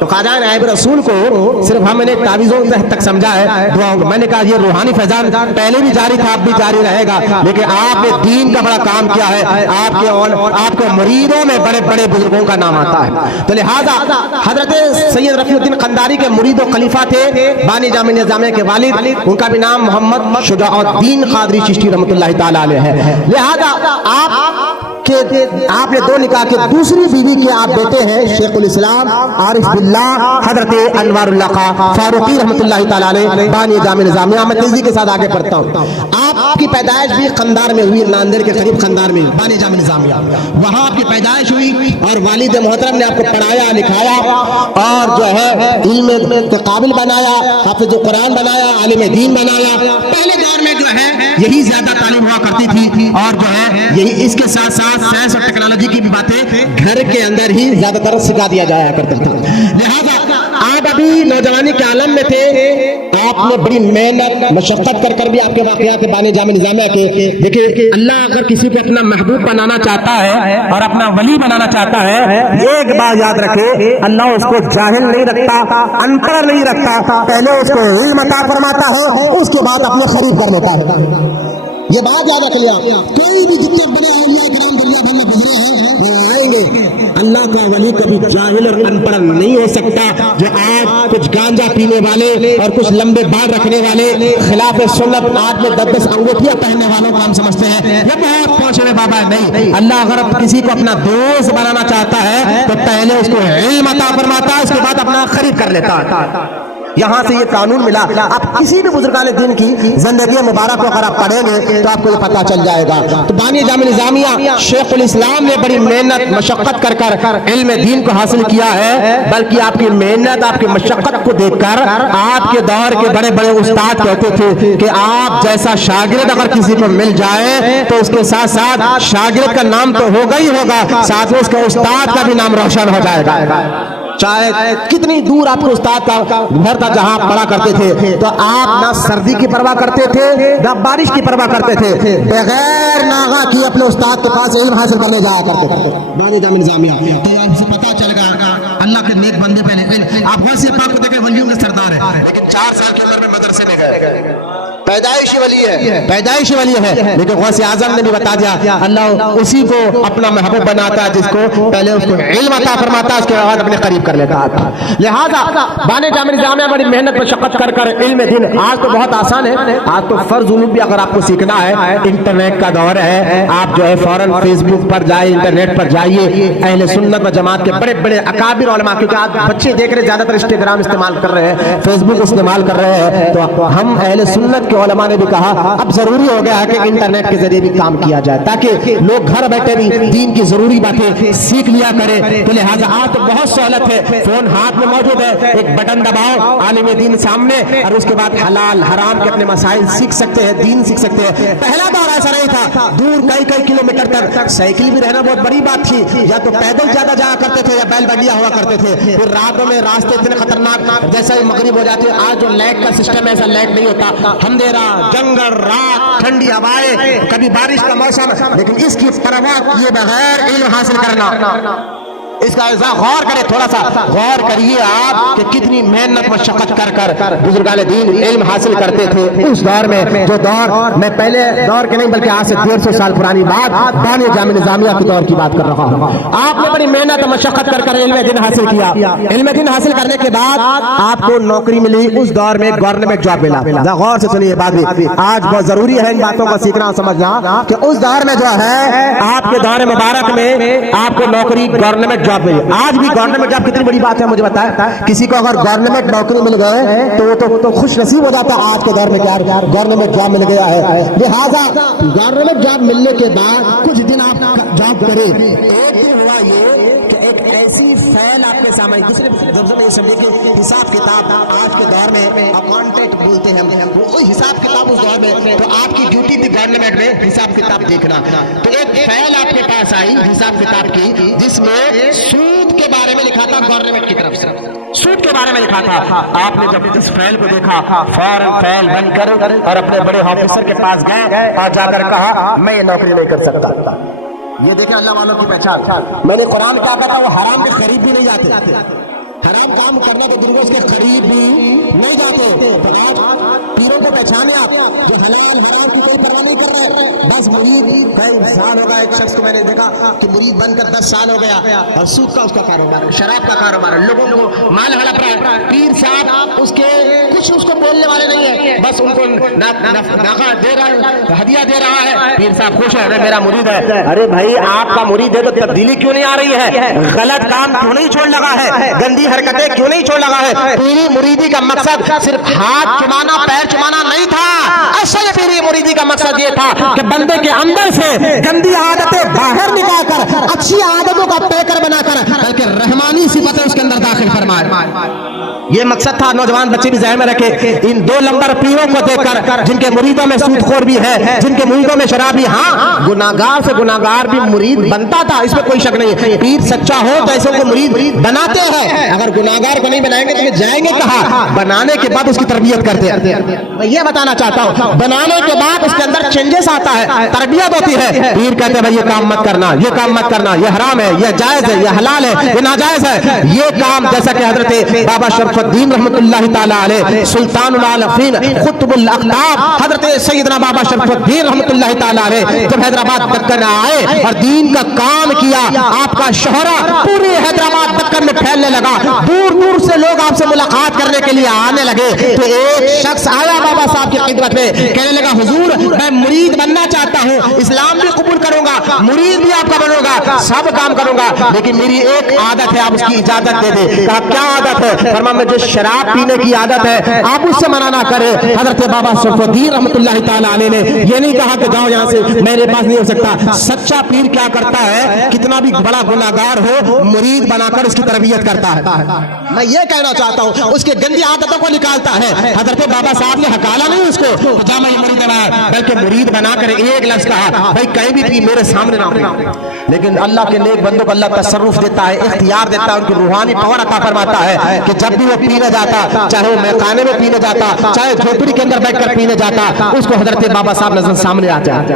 تو خواجہ نائب رسول کو صرف ہم نے تعویذوں تک سمجھا ہے دعاؤں کو. میں نے کہا یہ روحانی فیضان پہلے بھی جاری تھا، اب بھی جاری رہے گا، لیکن آپ نے دین کا بڑا کام کیا ہے. آپ کے مریدوں میں بڑے بڑے بزرگوں کا نام آتا ہے. تو لہٰذا حضرت سید رفیع الدین قنداری کے مرید و خلیفہ تھے بانی جامع نظامیہ کے والد، ان کا بھی نام محمد شجاع الدین قادری چشتی رحمۃ اللہ تعالی علیہ ہے. لہذا آپ نے دو نکاح کے دوسری بیوی کے آپ بیٹے ہیں شیخ الاسلام عارف باللہ حضرت انوار اللہ خان فاروقی رحمۃ اللہ تعالی علیہ بانی جامع نظامیہ. میں تیزی کے ساتھ آگے پڑھتا ہوں. آپ کی پیدائش بھی قندار میں ہوئی، ناندیڑ کے قریب قندار میں بانی جامع نظامیہ، وہاں آپ کی پیدائش ہوئی اور والد محترم نے آپ کو پڑھایا لکھایا اور جو ہے علم کے قابل بنایا، حافظ قرآن بنایا، عالم دین بنایا. پہلے دور میں جو ہے یہی زیادہ تعلیم ہوا کرتی تھی اور جو ہے یہی اس کے ساتھ ساتھ سائنس اور ٹیکنالوجی کی بھی باتیں گھر کے اندر ہی زیادہ تر سکھا دیا جایا کرتا تھا. لہذا آپ ابھی نوجوانی کے عالم میں تھے، آپ نے بڑی محنت مشقت کر کر بھی آپ کے واقعات بانی جامع نظامیہ کے. دیکھیں اللہ اگر کسی کو اپنا محبوب بنانا چاہتا ہے اور اپنا ولی بنانا چاہتا ہے، ایک بات یاد رکھے، اللہ اس کو جاہل نہیں رکھتا، ان پڑھ نہیں رکھتا، پہلے اس کو علم عطا فرماتا ہے، اس کے بعد اپنے قریب کر لیتا ہے. یہ بات یاد رکھ لیا. کوئی بھی جتنے بڑے اولیاء کرام دنیا بھر میں گزرے ہیں وہ آئیں گے. اللہ کا ولی کبھی جاہل اور ان پڑھ نہیں ہو سکتا. جو آج کچھ گانجا پینے والے اور کچھ لمبے بال رکھنے والے خلاف سنت آج میں 10 انگوٹھیاں پہننے والوں کو ہم سمجھتے ہیں یہ بہت پہنچے ہوئے بابا ہے. نہیں، اللہ اگر کسی کو اپنا دوست بنانا چاہتا ہے تو پہلے اس کو علم عطا فرماتا ہے، اس کے بعد اپنا خرید کر لیتا ہے. یہاں سے یہ قانون ملا. آپ کسی بھی بزرگان دین کی زندگی مبارک کو اگر آپ پڑھیں گے تو آپ کو یہ پتہ چل جائے گا. تو بانی جامع نظامیہ شیخ الاسلام نے بڑی محنت مشقت کر کر علم دین کو حاصل کیا ہے، بلکہ آپ کی محنت آپ کی مشقت کو دیکھ کر آپ کے دور کے بڑے بڑے استاد کہتے تھے کہ آپ جیسا شاگرد اگر کسی کو مل جائے تو اس کے ساتھ ساتھ شاگرد کا نام تو ہوگا ہی ہوگا، ساتھ میں اس کے استاد کا بھی نام روشن ہو جائے گا. چاہے کتنی دور آپ کے استاد کا گھر تھا جہاں آپ پڑھا کرتے تھے، تو آپ نہ سردی کی پرواہ کرتے تھے نہ بارش کی پرواہ کرتے تھے، بغیر ناغہ کی اپنے استاد کے پاس علم حاصل کرنے جایا کرتے تھے. بانی جامع نظامیہ تو آپ سے پتہ چل گا اللہ کے نیک بندے پہلے. آپ غوث پاک کو دیکھیں ولیوں کے سردار ہے، لیکن 4 سال کی عمر میں مدرسے میں گئے. پیدائشی ولی ہے، پیدائشی ولی ہے، لیکن غوث اعظم نے بھی بتا دیا اللہ اسی کو اپنا محبوب بناتا ہے جس کو پہلے اس کو علم عطا فرماتا ہے، اس کے بعد اپنے قریب کر لیتا ہے. لہذا بانی جامع نظامیہ بڑی محنت مشقت کر کر علم دین. آج تو بہت آسان ہے، آج تو فرض علوم بھی اگر آپ کو سیکھنا ہے انٹرنیٹ کا دور ہے، آپ جو ہے فوراً فیس بک پر جائیں، انٹرنیٹ پر جائیے. اہل سنت و جماعت کے بڑے بڑے اکابر علماء، کیونکہ آج بچے دیکھ رہے زیادہ تر انسٹاگرام استعمال کر رہے ہیں، فیس بک استعمال کر رہے ہیں، تو ہم اہل سنت کے علماء نے بھی کہا اب ضروری ہو گیا ہے کہ انٹرنیٹ کے ذریعے بھی کام کیا جائے تاکہ لوگ گھر بیٹھے بھی دین کی ضروری باتیں سیکھ لیا کریں. تو لہٰذا آج تو بہت سہولت ہے، فون ہاتھ میں موجود ہے، ایک بٹن دباؤ، عالم دین سامنے، اور اس کے بعد حلال حرام کے اپنے مسائل سیکھ سکتے ہیں، دین سیکھ سکتے ہیں. پہلا دور ایسا نہیں تھا، دور کئی کلومیٹر تک سائیکل بھی رہنا بہت بڑی بات تھی، یا تو پیدل زیادہ جایا کرتے تھے یا بیل بنڈیا ہوا کرتے تھے. پھر راتوں میں راستے اتنے خطرناک، جیسا ہی مغرب ہو جاتے آج جو لائٹ کا سسٹم ہے ایسا لائٹ نہیں ہوتا، اندھیرا جنگل رات ٹھنڈی ہوائیں کبھی بارش کا موسم، لیکن اس کی پرواہ کیے بغیر علم حاصل کرنا. اس کا غور کریں، تھوڑا سا غور کریے آپ کہ کتنی محنت مشقت کر کر بزرگان دین علم حاصل کرتے تھے اس دور میں. جو دور میں پہلے دور کے نہیں بلکہ آج سے 150 سال پرانی بات بانی جامع نظامیہ کے دور کی بات کر رہا ہوں. آپ نے بڑی محنت مشقت کر کر علم دین حاصل کیا. علم دین حاصل کرنے کے بعد آپ کو نوکری ملی. اس دور میں گورنمنٹ جاب ملا. غور سے سنیے بات بھی، آج بہت ضروری ہے ان باتوں کو سیکھنا سمجھنا کہ اس دور میں جو ہے آپ کے دور مبارک میں آپ کو نوکری گورنمنٹ جاب ملی. آج بھی گورنمنٹ جاب کتنی بڑی بات ہے مجھے بتائیں. کسی کو اگر گورنمنٹ نوکری مل گئے تو وہ تو خوش نصیب ہو جاتا ہے. آج کے دور میں کیا گورنمنٹ جاب مل گیا ہے. لہٰذا گورنمنٹ جاب ملنے کے بعد کچھ دن آپ جاب کریں. ایک دن ہوا یہ کہ ایک ایسی فائل آپ کے سامنے حساب کتاب آج کے دور میں اکاؤنٹنٹ بولتے ہیں وہ حساب کتاب اس دور میں، تو آپ کی ڈیوٹی تھی گورنمنٹ میں حساب کتاب دیکھنا. تو ایک فائل آپ کے پاس آئی حساب کتاب کی جس میں سود کے بارے میں لکھا تھا گورنمنٹ کی طرف سے. سود کے بارے میں لکھا تھا. آپ نے جب اس فائل کو دیکھا فوراً فائل بند کر اور اپنے بڑے آفیسر کے پاس گئے اور جا کر کہا میں یہ نوکری نہیں کر سکتا. یہ دیکھیں اللہ والوں کی پہچان. میں نے قرآن کیا کہتا وہ حرام کے قریب بھی نہیں جاتے. حرام کام کرنا تو دنیا اس کے قریب بھی نہیں جاتے. پیروں کو پہچانے آپ جو حلال حرام کی کوئی پرواہ نہیں کر رہے. بس مرید کئی سال ہو گیا. ایک شخص کو میں نے دیکھا کہ مرید بن کر 10 سال ہو گیا اور سود کا اس کا کاروبار ہے, شراب کا کاروبار ہے, لوگوں کو مال ہڑپ رہا ہے. پیر صاحب اس کے کچھ اس کو بولنے والے نہیں ہیں, بس ان کو ناقہ دے رہا ہے, ہدیہ دے رہا ہے. پیر صاحب خوش ہے, میرا مرید ہے. ارے بھائی آپ کا مرید ہے تو تبدیلی کیوں نہیں آ رہی ہے؟ غلط کام کیوں نہیں چھوڑ لگا ہے؟ گندی حرکتیں کیوں نہیں چھوڑ لگا ہے؟ پیری مریدی کا مقصد صرف ہاتھ چمانا پیر چمانا نہیں تھا. اصل پیری مریدی کا مقصد یہ تھا کہ بندے کے اندر سے گندی عادتیں باہر نکال کر اچھی عادتوں کا پیکر بنا کر بلکہ رحمانی صفتیں اس کے اندر داخل فرمائے. یہ مقصد تھا. نوجوان بچے بھی ذہن میں رکھے, ان 2 نمبر پیروں کو دیکھ کر جن کے مریدوں میں سود خور بھی ہے, جن کے مریدوں میں شرابی, ہاں گناہگار سے گناہگار بھی مرید بنتا تھا, اس میں کوئی شک نہیں ہے. پیر سچا ہو تو ایسے کو مرید بناتے ہیں. اگر گناہگار کو نہیں بنائیں گے تو جائیں گے کہاں؟ بنانے کے بعد اس کی تربیت کرتے ہیں. میں یہ بتانا چاہتا ہوں, بنانے کے بعد اس کے اندر چینجز آتا ہے, تربیت ہوتی ہے. پیر کہتے ہیں بھائی یہ کام مت کرنا, یہ کام مت کرنا, یہ حرام ہے, یہ جائز ہے, یہ حلال ہے, یہ ناجائز ہے. یہ کام جیسا کہ حضرت بابا شرف الدین رحمت اللہ تعالی علیہ, سلطان العالمین, قطب الاقطاب, حضرت سیدنا بابا شرف الدین رحمت اللہ تعالی علیہ جب حیدرآباد دکن آئے اور دین کا کام کیا, آپ کا شہرہ پورے حیدرآباد دکن میں پھیلنے لگا. دور دور سے لوگ آپ سے ملاقات کرنے کے لیے آنے لگے. تو ایک شخص آیا بابا صاحب کی خدمت میں, کہنے لگا حضور میں مرید بننا چاہتا ہوں, اسلام بھی قبول کروں گا, مرید بھی آپ کا بنوں گا, سب کام کروں گا, لیکن میری ایک عادت ہے, آپ اس کی اجازت دے دیں. کہا کیا عادت ہے؟ فرمایا مجھے شراب پینے کی عادت ہے, آپ اس سے منع نہ کریں. حضرت بابا شرف الدین رحمت اللہ تعالی علیہ نے یہ نہیں کہا کہ جاؤ یہاں سے, میرے پاس نہیں ہو سکتا. سچا پیر کیا کرتا ہے, کتنا بھی بڑا گناہگار ہو مرید بنا کر اس کی تربیت کرتا ہے. میں یہ کہنا چاہتا ہوں اس کے گندی عادتوں کو نکالتا ہے. حضرت بابا صاحب نے ہکالا نہیں اس کو جا میں یہ مرید بنا, بلکہ مرید بنا کر ایک لفظ کہا بھائی کہیں بھی پی, میرے سامنے نہ پی. لیکن اللہ کے نیک بندوں کو اللہ تصرف دیتا ہے, اختیار دیتا ہے, ان کی روحانی پاور عطا فرماتا ہے کہ جب بھی وہ پینے جاتا, چاہے وہ میخانے میں پینے جاتا, چاہے جھوپڑی کے اندر بیٹھ کر پینے جاتا, اس کو حضرت بابا صاحب نظر سامنے آ جاتے,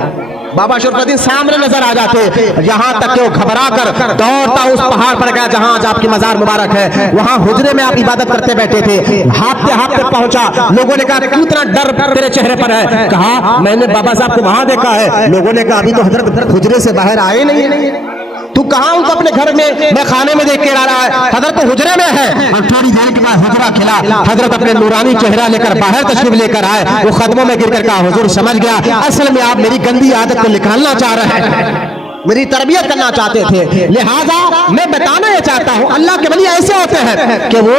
بابا شرف الدین سامنے نظر آ جاتے. یہاں تک کہ وہ گھبرا کر دوڑتا اس پہاڑ پر گیا جہاں آج آپ کی مزار مبارک ہے. وہاں حجرے میں آپ عبادت کرتے بیٹھے تھے. ہاتھ پہ پہنچا, لوگوں نے کہا کیوں اتنا ڈر تیرے چہرے پر ہے؟ کہا میں نے بابا صاحب کو وہاں دیکھا ہے. لوگوں نے کہا ابھی تو حضرت حجرے سے باہر آئے نہیں, تو کہاں ان کو اپنے گھر میں خانے میں دیکھ کے آ رہا ہے؟ حضرت حجرے میں ہے. اور تھوڑی دیر کے بعد حجرہ کھلا, حضرت اپنے نورانی چہرہ لے کر باہر تشریف لے کر آئے. وہ قدموں میں گر کر کہا حضور سمجھ گیا, اصل میں آپ میری گندی عادت کو نکالنا چاہ رہے ہیں, میری تربیت کرنا چاہتے تھے. لہذا میں بتانا یہ چاہتا ہوں اللہ کے ولی ایسے ہوتے ہیں کہ وہ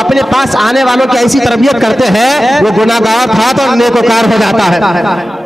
اپنے پاس آنے والوں کی ایسی تربیت کرتے ہیں, وہ گناہگار تھا تو نیکوکار ہو جاتا ہے.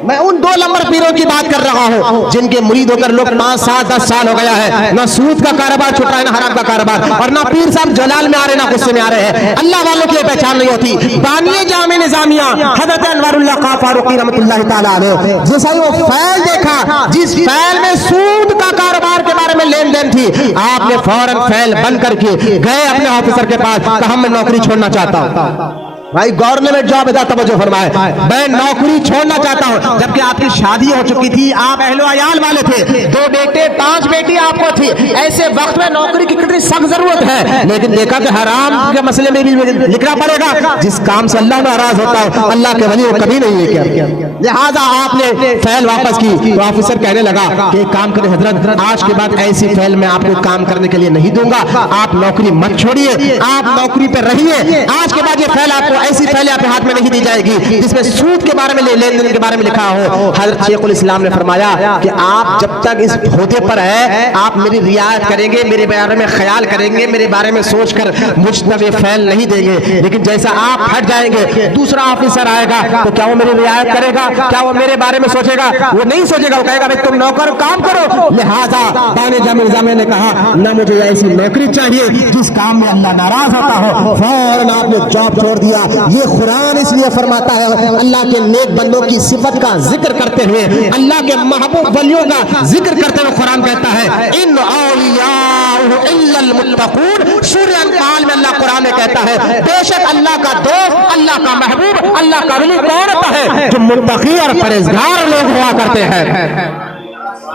میں ان 2 نمبر پیروں کی بات کر رہا ہوں جن کے مرید ہو کر لوگ 5 سال 10 سال ہو گیا ہے, نہ سود کا کاروبار چھوٹ رہا ہے, نہ حرام کا کاروبار, اور نہ پیر صاحب جلال میں آ رہے, نہ غصے میں آ رہے ہیں. اللہ والوں کی پہچان نہیں ہوتی. بانی جامع نظامیہ حضرت انوار اللہ خان فاروقی رحمۃ اللہ تعالی علیہ, جیسا وہ فیل دیکھا جس فیل میں سود کا کاروبار کے بارے میں لین دین تھی, آپ نے فوراً فیل بند کر کے گئے اپنے آفیسر کے پاس, کہا میں نوکری چھوڑنا چاہتا ہوں. بھائی گورنمنٹ جاب ادا توجہ فرمائے, میں نوکری چھوڑنا چاہتا ہوں. جبکہ آپ کی شادی ہو چکی تھی, آپ اہل و عیال والے تھے, 2 بیٹے 5 بیٹی آپ کو تھی. ایسے وقت میں نوکری کی کتنی سخت ضرورت ہے, لیکن دیکھا کہ حرام کے مسئلے میں بھی لکھنا پڑے گا. جس کام سے اللہ ناراض ہوتا ہے اللہ کے ولی وہ کبھی نہیں ہے کیا. لہذا آپ نے فیل واپس کی. تو آفیسر کہنے لگا کہ ایک کام کریں حضرت, آج کے بعد ایسی فیل میں آپ کو کام کرنے کے لیے نہیں دوں گا, آپ نوکری مت چھوڑیے, آپ نوکری پہ رہیے. آج کے بعد یہ فیل آپ کو ایسی پہلے آپ کے ہاتھ میں نہیں دی جائے گی جس میں سود کے بارے میں لین دین کے بارے میں لکھا ہو. حضرت شیخ الاسلام نے فرمایا کہ آپ جب تک اس عہدے پر ہے آپ میری رعایت کریں گے, میرے بارے میں خیال کریں گے, میرے بارے میں سوچ کر مجھ تک یہ فیل نہیں دیں گے. لیکن جیسا آپ ہٹ جائیں گے دوسرا آفیسر آئے گا تو کیا وہ میری رعایت کرے گا؟ کیا وہ میرے بارے میں سوچے گا؟ وہ نہیں سوچے گا, وہ کہے گا بھائی تم نوکر کام کرو. لہذا بانی جامع نظامیہ نے کہا نہ مجھے ایسی نوکری چاہیے جس کام میں اللہ ناراض ہوتا ہو. فوراً آپ نے جاب چھوڑ دیا. یہ قرآن اس لیے فرماتا ہے اللہ کے نیک بندوں کی صفت کا ذکر کرتے ہوئے, اللہ کے محبوب ولیوں کا ذکر کرتے ہوئے قرآن کہتا ہے ان اولیاء الا المتقون. سورہ انفال میں اللہ قرآن میں کہتا ہے بے شک اللہ کا دوست, اللہ کا محبوب, اللہ کا ولی کون ہوتا ہے؟ جو متقی اور پرہیزگار لوگ ہوا کرتے ہیں.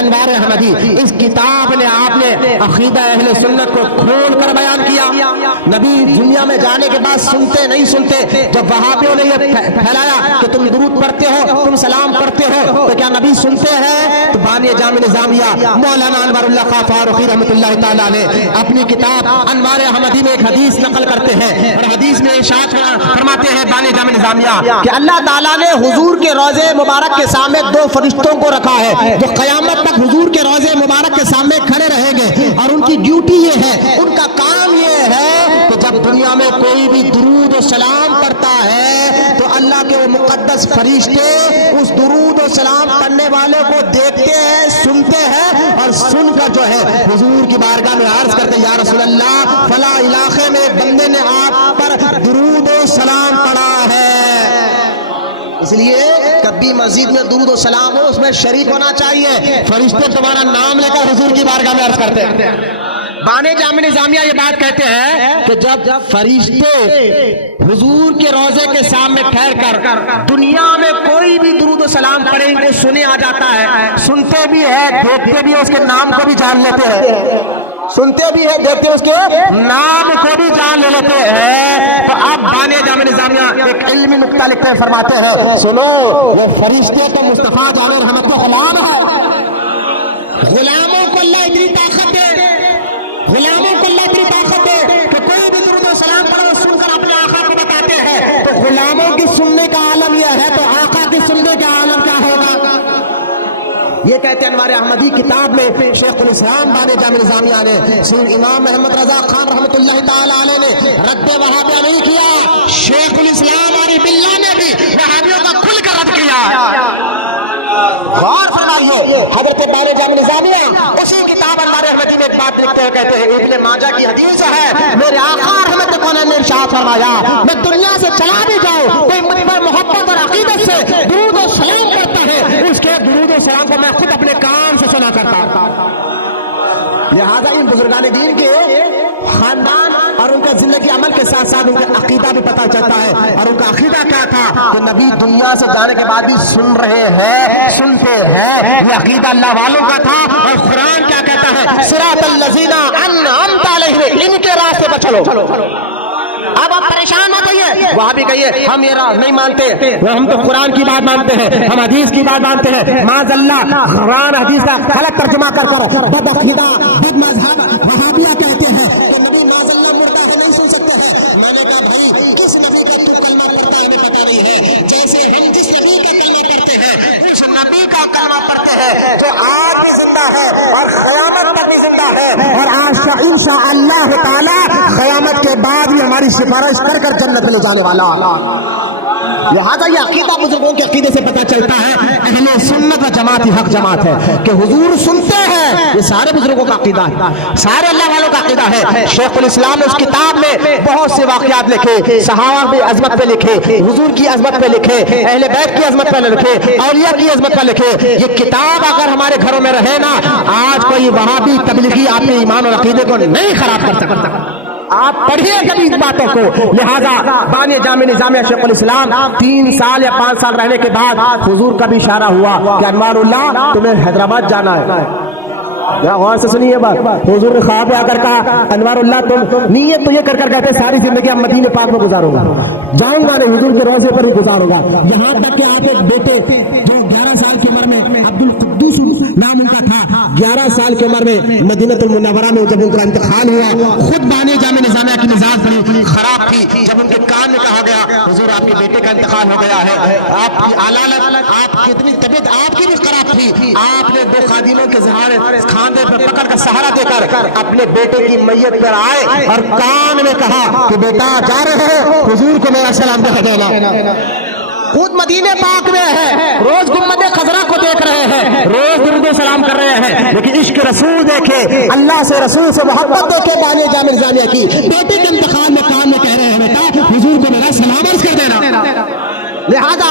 انوار احمدی، اس کتاب نے آپ نے عقیدہ اہل سنت کو کھول کر بیان کیا۔ نبی دنیا میں جانے کے بعد سنتے نہیں سنتے، جب وہابیوں نے یہ پھیلایا کہ تم درود پڑھتے ہو، تم سلام پڑھتے ہو، تو کیا نبی سنتے ہیں؟ تو بانی جامع نظامیہ مولانا انوار اللہ خان فاروقی رحمۃ اللہ تعالیٰ نے اپنی کتاب انوار احمدی میں ایک حدیث نقل کرتے ہیں، اور حدیث میں ارشاد فرماتے ہیں بانی جامع نظامیہ کہ اللہ تعالیٰ نے حضور کے روضے مبارک کے سامنے دو فرشتوں کو رکھا ہے جو قیامت تک حضور کے روضے مبارک کے سامنے کھڑے رہیں گے، اور ان کی ڈیوٹی یہ ہے، ان کا کام یہ ہے کہ جب دنیا میں کوئی بھی درود و سلام پڑھتا ہے تو اللہ کے وہ مقدس فرشتے اس درود و سلام پڑھنے والے کو دیکھتے ہیں، سنتے ہیں، اور سن کر جو ہے حضور کی بارگاہ میں عرض کرتے ہیں یا رسول اللہ فلاں علاقے میں بندے نے آپ پر درود و سلام پڑھا ہے۔ اس لیے کبھی مسجد میں درود و سلام ہو، اس میں شریک ہونا چاہیے، فرشتے تمہارا نام لے کر حضور کی بارگاہ میں عرض کرتے ہیں۔ بانی جامع نظامیہ یہ بات کہتے ہیں کہ جب فرشتے حضور کے روضے کے سامنے ٹھہر کر دنیا میں کوئی بھی درود و سلام پڑھیں گے، سنے آ جاتا ہے، سنتے بھی ہے، دیکھتے بھی ہے، اس کے نام کو بھی جان لیتے ہیں، سنتے بھی ہے، دیکھتے ہیں، اس کے نام کو بھی جان لیتے ہیں۔ تو اب بانی جامع نظامیہ ایک علمی نقطہ لکھتے ہیں، فرماتے ہیں سنو یہ فرشتے تو مصطفیٰ جامع رحمت کے غلام ہیں، غلاموں کو اللہ اتنی طاقت دے، غلاموں کو اللہ اتنی طاقت دے کہ کوئی بھی درود و سلام پڑھو سن کر اپنے آقا کو بتاتے ہیں، تو غلاموں کی سننے کا عالم یہ ہے تو آقا کی سننے کا عالم کیا ہوگا؟ یہ کہتے ہیں انوار احمدی کتاب میں شیخ الاسلام بانی جامع نظامیہ نے، صرف امام محمد رضا خان رحمۃ اللہ تعالی علیہ نے رد وہابیہ نہیں کیا، شیخ الاسلام علی باللہ نے بھی وہابیوں کا کھل کر رد کیا۔ غور فرمائیے، حضرت بانی جامع نظامیہ اسی کتاب انوار احمدی میں ایک بات لکھتے ہیں، کہتے ہیں ابن ماجہ کی حدیث ہے، میرے آقا رحمت اللہ نے ارشاد فرمایا میں دنیا سے چلا بھی جاؤں، کوئی مجھ پر محبت اور عقیدت سے درود و سلام کرتا ہے، اس کے درود و سلام کو میں خود اپنے کان سے سنا کرتا۔ لہذا ان بزرگان دین کے خاندان اور ان کا زندگی عمل کے ساتھ ساتھ ان کا عقیدہ بھی پتہ چلتا ہے، اور ان کا عقیدہ کیا تھا کہ نبی دنیا سے جانے کے بعد بھی سن رہے ہیں، سنتے ہیں، یہ عقیدہ اللہ والوں کا تھا۔ اور قرآن کیا کہتا ہے صراط الذین انعمت علیہم، ان کے راستے پر چلو۔ اب آپ پریشان مت ہوئیے، وہاں بھی کہیے ہم یہ راہ نہیں مانتے، ہم تو قرآن کی بات مانتے ہیں، ہم حدیث کی بات مانتے ہیں، معاذ اللہ قرآن حدیث کا غلط ترجمہ کر بد عقیدہ بد مذہب وہابیہ کہتے ہیں کہ نبی معاذ اللہ مردہ کو نہیں سن سکتے۔ میں نے کہا بھائی کس نبی کا کلمہ پڑھتا ہے ہمیں پتہ نہیں ہے، جیسے ہم جس نبی کا کلمہ پڑھتے ہیں، اس نبی کا کلمہ پڑھتے ہیں جو آج بھی زندہ ہے اور قیامت تک بھی زندہ ہے، اور آج کا انشاءاللہ تعالی قیامت کے بعد بھی ہماری سفارش کر کر جنت میں لے جانے والا۔ لہذا یہ عقیدہ بزرگوں کے عقیدے سے پتہ چلتا ہے اہل سنت و جماعت حق جماعت ہے کہ حضور سنتے ہیں، یہ سارے بزرگوں کا عقیدہ ہے، سارے اللہ والوں کا عقیدہ ہے۔ شیخ الاسلام نے اس کتاب میں بہت سے واقعات لکھے، صحابہ کی عظمت پہ لکھے، حضور کی عظمت پہ لکھے، اہل بیت کی عظمت پہ لکھے، اولیاء کی عظمت پہ لکھے۔ یہ کتاب اگر ہمارے گھروں میں رہے نا، آج کوئی وہابی تبلیغی آپ کے ایمان اور عقیدے کو نہیں خراب کر سکتا۔ آپ پڑھیے کبھی اس باتوں کو۔ لہذا بانی جامع نظامیہ شیخ الاسلام 3 سال یا 5 سال رہنے کے بعد حضور کا بھی اشارہ ہوا کہ انوار اللہ تمہیں حیدرآباد جانا ہے۔ یا غور سے سنیے بات، حضور نے خواب آ کر کہا انوار اللہ تم نیت تو یہ کر کر کہتے ساری زندگی ہم مدینے پاک میں گزاروں گا، جاؤں گا نہیں، حضور کے روضے پر ہی گزاروں گا، یہاں تک کہ آپ ایک بیٹے جو 11 سال کی عمر میں عبد القدوس نام ان کا تھا، 11 سال کی عمر میں مدینہ المنورہ میں جب ان کا انتقال ہوا، خود بانی جامع نظامیہ کی مزاج بڑی خراب تھی۔ جب ان کے کان میں کہا گیا حضور آپ کے بیٹے کا انتقال ہو گیا ہے، آپ کی علالت، آپ کی اتنی طبیعت آپ کی بھی خراب تھی، آپ نے 2 خادموں کے سہارے کھاندے پر پکڑ کر سہارا دے کر اپنے بیٹے کی میت پر آئے اور کان میں کہا کہ بیٹا جا رہے ہو، حضور کو میرا سلام دے دینا۔ خود مدینے پاک میں ہے، روز گنبد خضرا کو دیکھ رہے ہیں، روز درود و سلام کر رہے ہیں، لیکن عشق رسول دیکھے، اللہ سے رسول سے محبت دیکھے بانی جامع نظامیہ کی، بیٹے کے انتقال میں کان میں کہہ رہے ہیں بیٹا حضور کو میرا سلام عرض کر دینا۔ لہذا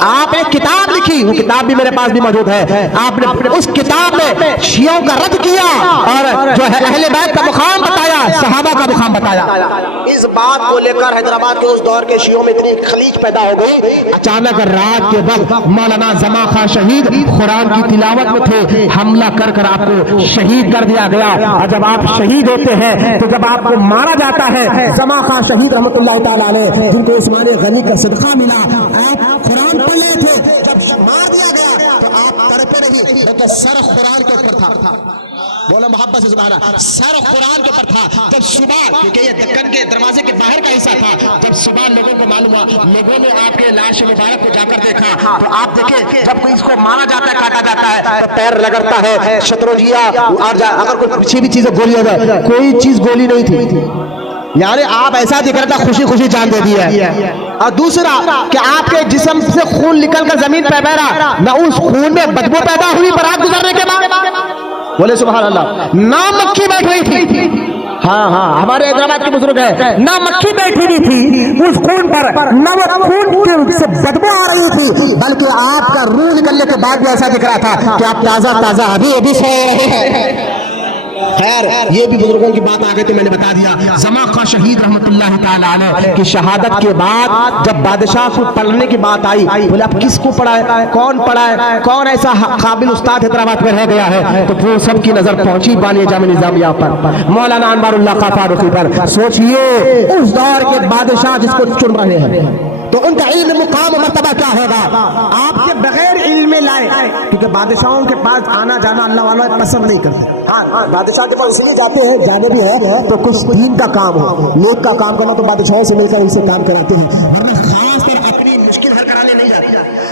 آپ نے کتاب لکھی, وہ کتاب بھی میرے پاس بھی موجود ہے, آپ نے اس کتاب میں شیعوں کا رد کیا اور جو ہے اہل بیت کا مقام بتایا, صحابہ کا مقام بتایا. اس بات کو لے کر حیدرآباد کے اس دور کے شیعوں میں اتنی خلیج پیدا ہو گئی. اچانک رات کے وقت مولانا زما خان شہید قرآن کی تلاوت میں تھے, حملہ کر کر آپ کو شہید کر دیا گیا. اور جب آپ شہید ہوتے ہیں تو جب آپ کو مارا جاتا ہے, زما خان شہید رحمۃ اللہ تعالیٰ علیہ جن کو عثمان غنی کا صدقہ ملا, آپ قرآن پڑھ رہے تھے, جب مار دیا گیا تو آپ تڑپے رہی, تو سر قرآن کے اوپر تھا, بولا محبت سے سبحان اللہ, سر قرآن کے اوپر تھا. جب صبح, کیونکہ یہ دکن کے دروازے کے باہر کا حصہ تھا, جب صبح لوگوں کو معلوم ہوا, لوگوں نے آپ کے لاش مبارک کو جا کر دیکھا, تو آپ دیکھیں جب کوئی اس کو مارا جاتا ہے, کاٹا جاتا ہے تو پیر رگڑتا ہے, شتروجیا, اگر کوئی کسی بھی چیز گولی ہو جائے, کوئی چیز گولی نہیں تھی. یعنی آپ ایسا دکھ رہا تھا خوشی خوشی جان دے دی ہے. اور دوسرا کہ آپ کے جسم سے خون نکل کر زمین پہ بہ رہا, نہ اس خون میں بدبو پیدا ہوئی برات گزرنے کے بعد, بولے سبحان اللہ, نہ مکھی بیٹھ رہی تھی. ہاں ہمارے حیدرآباد کے بزرگ ہیں, نہ مکھی بیٹھی ہوئی تھی اس خون پر, نہ وہ خون سے بدبو آ رہی تھی, بلکہ آپ کا روح نکلنے کے بعد بھی ایسا دکھ رہا تھا کہ آپ تازہ ابھی سو رہے ہیں. خیر, یہ بھی بزرگوں کی بات آگے تو میں نے بتا دیا. زما خان شہید رحمۃ اللہ تعالیٰ علیہ کی شہادت کے بعد جب بادشاہ کو پڑھنے کی بات آئی, بولے آپ کس کو پڑھائے, کون پڑھائے, کون ایسا قابل استاد حیدرآباد میں رہ گیا ہے, تو وہ سب کی نظر پہنچی بانی جامع نظامیہ پر, مولانا انوار اللہ خان فاروقی پر. سوچئے اس دور کے بادشاہ جس کو چن رہے ہیں, تو ان کا علم مقام و مرتبہ کیا ہوگا. آپ کے بغیر علم لائے, کیونکہ بادشاہوں کے پاس آنا جانا اللہ والا پسند نہیں کرتے. ہاں, بادشاہ کے پاس اس لیے جاتے ہیں, جانے بھی ہے تو کچھ دین کا کام ہو, نیک کا کام کرنا, تو بادشاہوں سے مل کر ان سے کام کراتے ہیں, ورنہ خاص کر اپنی مشکل حل کرانے نہیں جاتے,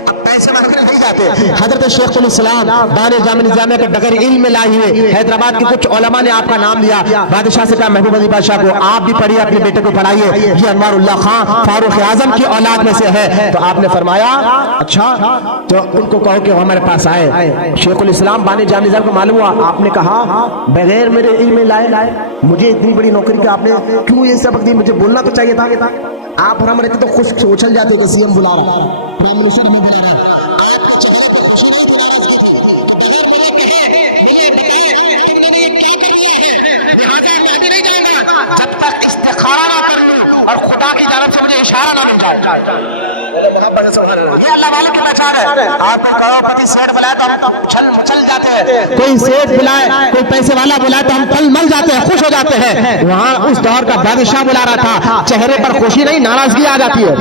اب پیسے مانگ کر نہیں جاتے. حضرت شیخ الاسلام بانی جامع نظامیہ کے بغیر علم میں لائے ہوئے حیدرآباد کے کچھ علماء نے آپ کا نام لیا. بادشاہ سے کہا محبوب علی بادشاہ کو آپ بھی پڑھیے, اپنے بیٹے کو پڑھائیے, یہ انوار اللہ خان فاروق اعظم کی اولاد میں سے ہے. تو آپ نے فرمایا اچھا, تو ان کو کہو کہ وہ ہمارے پاس آئے. شیخ الاسلام بانی جامع نظامیہ کو معلوم ہوا, آپ نے کہا بغیر میرے علم لائے مجھے اتنی بڑی نوکری کا آپ نے کیوں یہ سبق دی, مجھے بولنا تو چاہیے تھا. آپ اور ہم رہتے تو خوش اچھل جاتے کہ سی ایم بلا رہا, پرائم منسٹر ہمیں بلا رہا. اور خدا کی جانب سے مجھے اشارہ نہ مل جائے. یہ اللہ والے کی پہچان ہے. آپ نے کہا کبھی سیٹ بلائے تو ہم چل جاتے ہیں, کوئی سیٹ بلائے, کوئی پیسے والا بلائے تو ہم پل مل جاتے ہیں, خوش ہو جاتے ہیں. وہاں اس دور کا بادشاہ بلا رہا تھا, چہرے پر خوشی نہیں ناراضگی آ جاتی ہے,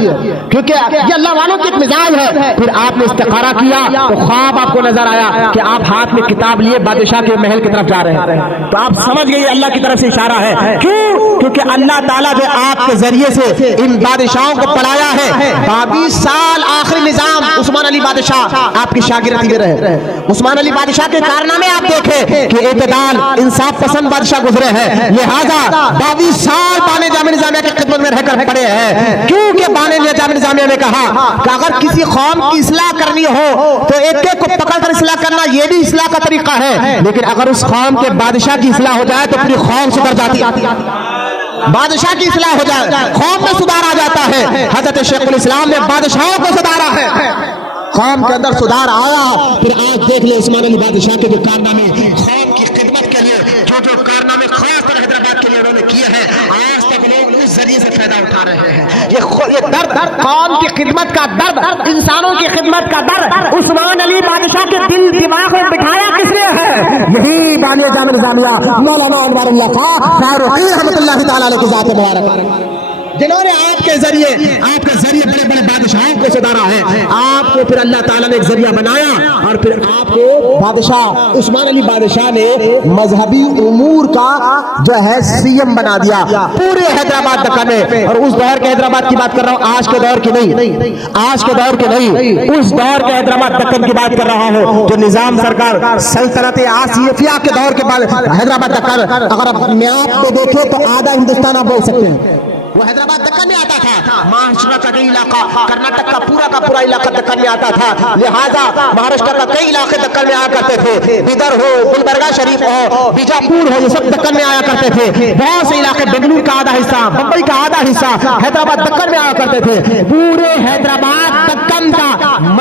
کیونکہ یہ اللہ والوں کی ایک مزاج ہے. پھر آپ نے استخارہ کیا تو خواب آپ کو نظر آیا کہ آپ ہاتھ میں کتاب لیے بادشاہ کے محل کی طرف جا رہے ہیں, تو آپ سمجھ گئے اللہ کی طرف سے اشارہ ہے. کیوں؟ کیونکہ اللہ تعالیٰ جو آپ کے ذریعے سے ان بادشاہوں کو پڑھایا ہے. 22 سال آخری نظام عثمان علی بادشاہ آپ کی شاگردی میں رہے. عثمان علی بادشاہ کے کارنامے آپ دیکھیں کہ اعتدال انصاف پسند بادشاہ گزرے ہیں, لہذا 22 سال بانی جامع نظامیہ کی خدمت میں رہ کر پڑے ہیں. کیونکہ بانی جامع نظامیہ نے کہا کہ اگر کسی قوم کی اصلاح کرنی ہو تو ایک ایک کو پکڑ کر اصلاح کرنا یہ بھی اصلاح کا طریقہ ہے, لیکن اگر اس قوم کے بادشاہ کی اصلاح ہو جائے تو پوری قوم سدھر جاتی ہے. بادشاہ کی اصلاح ہو جائے قوم میں سدھار آ جاتا ہے. حضرت شیخ الاسلام نے بادشاہوں کو سدھارا ہے, قوم کے اندر سدھار آیا. پھر آج دیکھ لیں عثمان علی بادشاہ کے جو کارنامے قوم کی خدمت کے لیے جو کارنامے خاص طور حیدرآباد کے لیے انہوں نے کیے ہیں, آج تک لوگ اس ذریعے سے فائدہ اٹھا رہے ہیں. یہ درد قوم کی خدمت کا درد, انسانوں کی خدمت کا درد عثمان علی بادشاہ کے دل دماغ میں بٹھایا کس نے ہے؟ یہی بانی جامع نظامیہ مولانا انوار اللہ خان فاروقی رحمۃ اللہ تعالیٰ علیہ کی ذات مبارک, جنہوں نے آپ کے ذریعے بڑے بڑے بادشاہوں کو سدھارا ہے. آپ کو پھر اللہ تعالیٰ نے ایک ذریعہ بنایا, اور پھر آپ کو بادشاہ عثمان علی بادشاہ نے مذہبی امور کا جو ہے سی ایم بنا دیا پورے حیدرآباد دکن میں. اور اس دور کے حیدرآباد کی بات کر رہا ہوں, آج کے دور کی نہیں, آج کے دور کی نہیں, اس دور کے حیدرآباد دکن کی بات کر رہا ہوں جو نظام سرکار سلطنت آصفیہ کے دور کے بعد حیدرآباد دکن, اگر آپ میپ کو دیکھیں تو آدھا ہندوستان آپ بول سکتے ہیں وہ حیدرآباد دکن میں آتا تھا. مہاراشٹر کا کئی علاقہ, کرناٹک کا پورا علاقہ دکن میں آتا تھا. لہذا مہاراشٹر کا کئی علاقے دکن میں آیا کرتے تھے. بیدر ہو, گلبرگہ شریف ہو, بیجاپور ہو, یہ سب دکن میں آیا کرتے تھے. بہت سے علاقے, بنگلور کا آدھا حصہ, بمبئی کا آدھا حصہ حیدرآباد دکن میں آیا کرتے تھے. پورے حیدرآباد دکن کا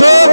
2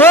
2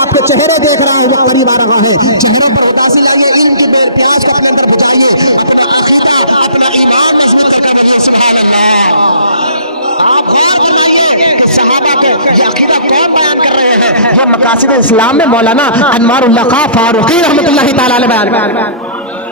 آپ کے چہرے دیکھ رہا ہوں، قریب آ رہا ہے. چہروں پر اداسی لائیے، علم کی بے پیاس کو اپنے اندر بجائیے، اپنا عقیدہ اپنا ایمان مضبوط کر رہیے. سبحان اللہ. آپ غور فرمائیے کہ صحابہ کو یہ عقیدہ کون بیان کر رہے ہیں؟ یہ مقاصد اسلام میں مولانا انوار اللہ خان فاروقی رحمۃ اللہ تعالی علیہ بیان کرتے ہیں.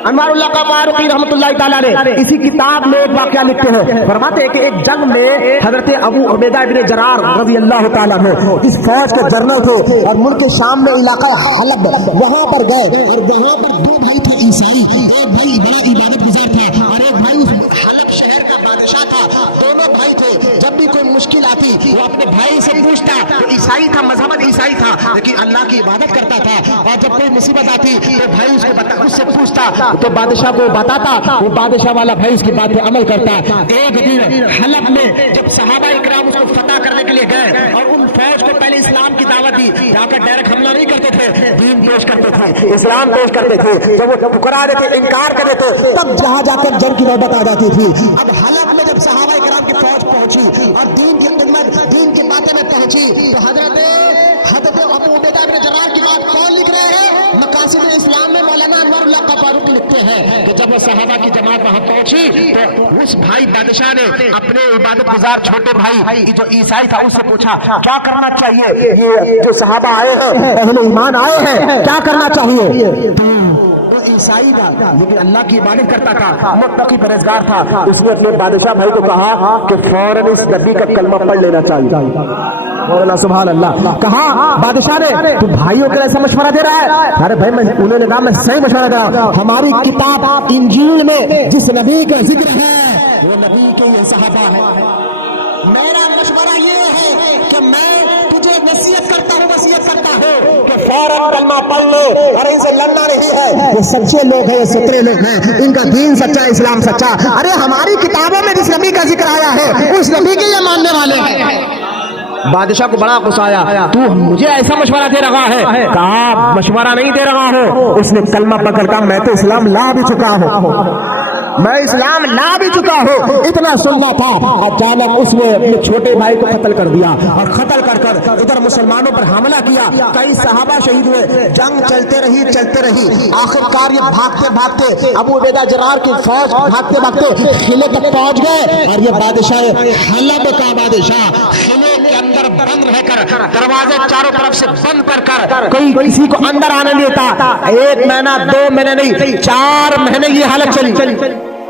انوار اللہ کا فاروقی رحمۃ اللہ تعالی علیہ اسی کتاب میں ایک واقعہ لکھتے ہیں. فرماتے ہیں کہ ایک جنگ میں حضرت ابو عبیدہ ابن جرار رضی اللہ تعالیٰ عنہ اس فوج کے جنرل تھے اور ملک شام میں علاقہ حلب وہاں پر گئے اور وہاں پر دو بھائی تھے عیسائی. ایک بھائی بڑا عبادت گزار تھا اور ایک بھائی حلب شہر کا بادشاہ تھا. دونوں بھائی تھے. جب بھی کوئی مشکل آتی وہ اپنے بھائی سے پوچھتا. وہ عیسائی تھا، مذہب عیسائی تھا لیکن اللہ کی عبادت کرتا تھا. اور جب کوئی مصیبت آتی تو بھائی اس سے پوچھتا تو بادشاہ کو بتاتا. وہ بادشاہ والا بھائی اس کی بات پہ عمل کرتا. ایک دن حلب میں جب صحابہ اکرام اس کو فتح کرنے کے لیے گئے اور ان فوج کو پہلے اسلام کی دعوت دی. یہاں پر ڈائریکٹ حملہ نہیں کرتے تھے، دین پیش کرتے تھے، اسلام پیش کرتے تھے. جب وہ ٹھکرا دیتے، انکار کر دیتے، تب جہاں جا کر جنگ کی نوبت آ جاتی تھی. اب حلب میں جب صحابہ اکرام کی فوج پہنچی اور دین کی خدمت، دین کی باتیں میں پہنچی تو حضرت ابو عبیدہ بن جرار کی بات کون لکھ رہے ہیں؟ مقاصد اسلام میں مولانا انوار اللہ کا فاروقی لکھتے ہیں کہ جب وہ صحابہ کی جماعت وہاں پہنچی تو اس بھائی بادشاہ نے اپنے عبادت گزار چھوٹے بھائی جو عیسائی تھا اس سے پوچھا کیا کرنا چاہیے؟ یہ جو صحابہ آئے ہیں اہل ایمان آئے ہیں، کیا کرنا چاہیے؟ عیسائی تھا لیکن اللہ کی عبادت کرتا تھا، متقی پرہیزگار تھا. اس نے اپنے بادشاہ بھائی کو کہا کہ فوراً اس نبی کا کلمہ پڑھ لینا چاہیے. مولانا سبحان اللہ. کہا بادشاہ نے تو بھائیوں کے ایسا مشورہ دے رہا ہے؟ ارے بھائی انہوں نے کہا میں صحیح مشورہ دے رہا ہوں. ہماری کتاب انجیل میں جس نبی کا ذکر ہے وہ نبی کے یہ صحابہ ہے. میرا مشورہ یہ ہے کہ میں تجھے نصیحت کرتا ہوں کہ فوراً کلمہ پڑھ لے اور ان سے لڑنا نہیں ہے. یہ سچے لوگ ہیں، یہ سترے لوگ ہیں، ان کا دین سچا، اسلام سچا. ارے ہماری کتابوں میں جس نبی کا ذکر آیا ہے اس نبی کے یہ ماننے والے ہیں. بادشاہ کو بڑا غصہ آیا، تو مجھے ایسا مشورہ دے رہا ہے؟ کہا مشورہ نہیں دے رہا ہوں. اس نے کلمہ پکڑ کر میں تو اسلام لا بھی چکا ہوں، میں اسلام لا بھی چکا ہوں. اتنا سننا تھا اچانک اس نے اپنے چھوٹے بھائی کو قتل کر دیا اور قتل کر کر ادھر مسلمانوں پر حملہ کیا. کئی صحابہ شہید ہوئے. جنگ چلتے رہی. آخرکار یہ بھاگتے بھاگتے ابو عبیدہ جرار کی فوج بھاگتے بھاگتے قلعے تک پہنچ گئے اور یہ بادشاہ حلب کا بادشاہ قلعے کے اندر بند رہ کر دروازے چاروں طرف سے بند کر کوئی کسی کو اندر آنے نہیں دیتا. 1 مہینہ 2 مہینے نہیں 4 مہینے یہ حالت چلی.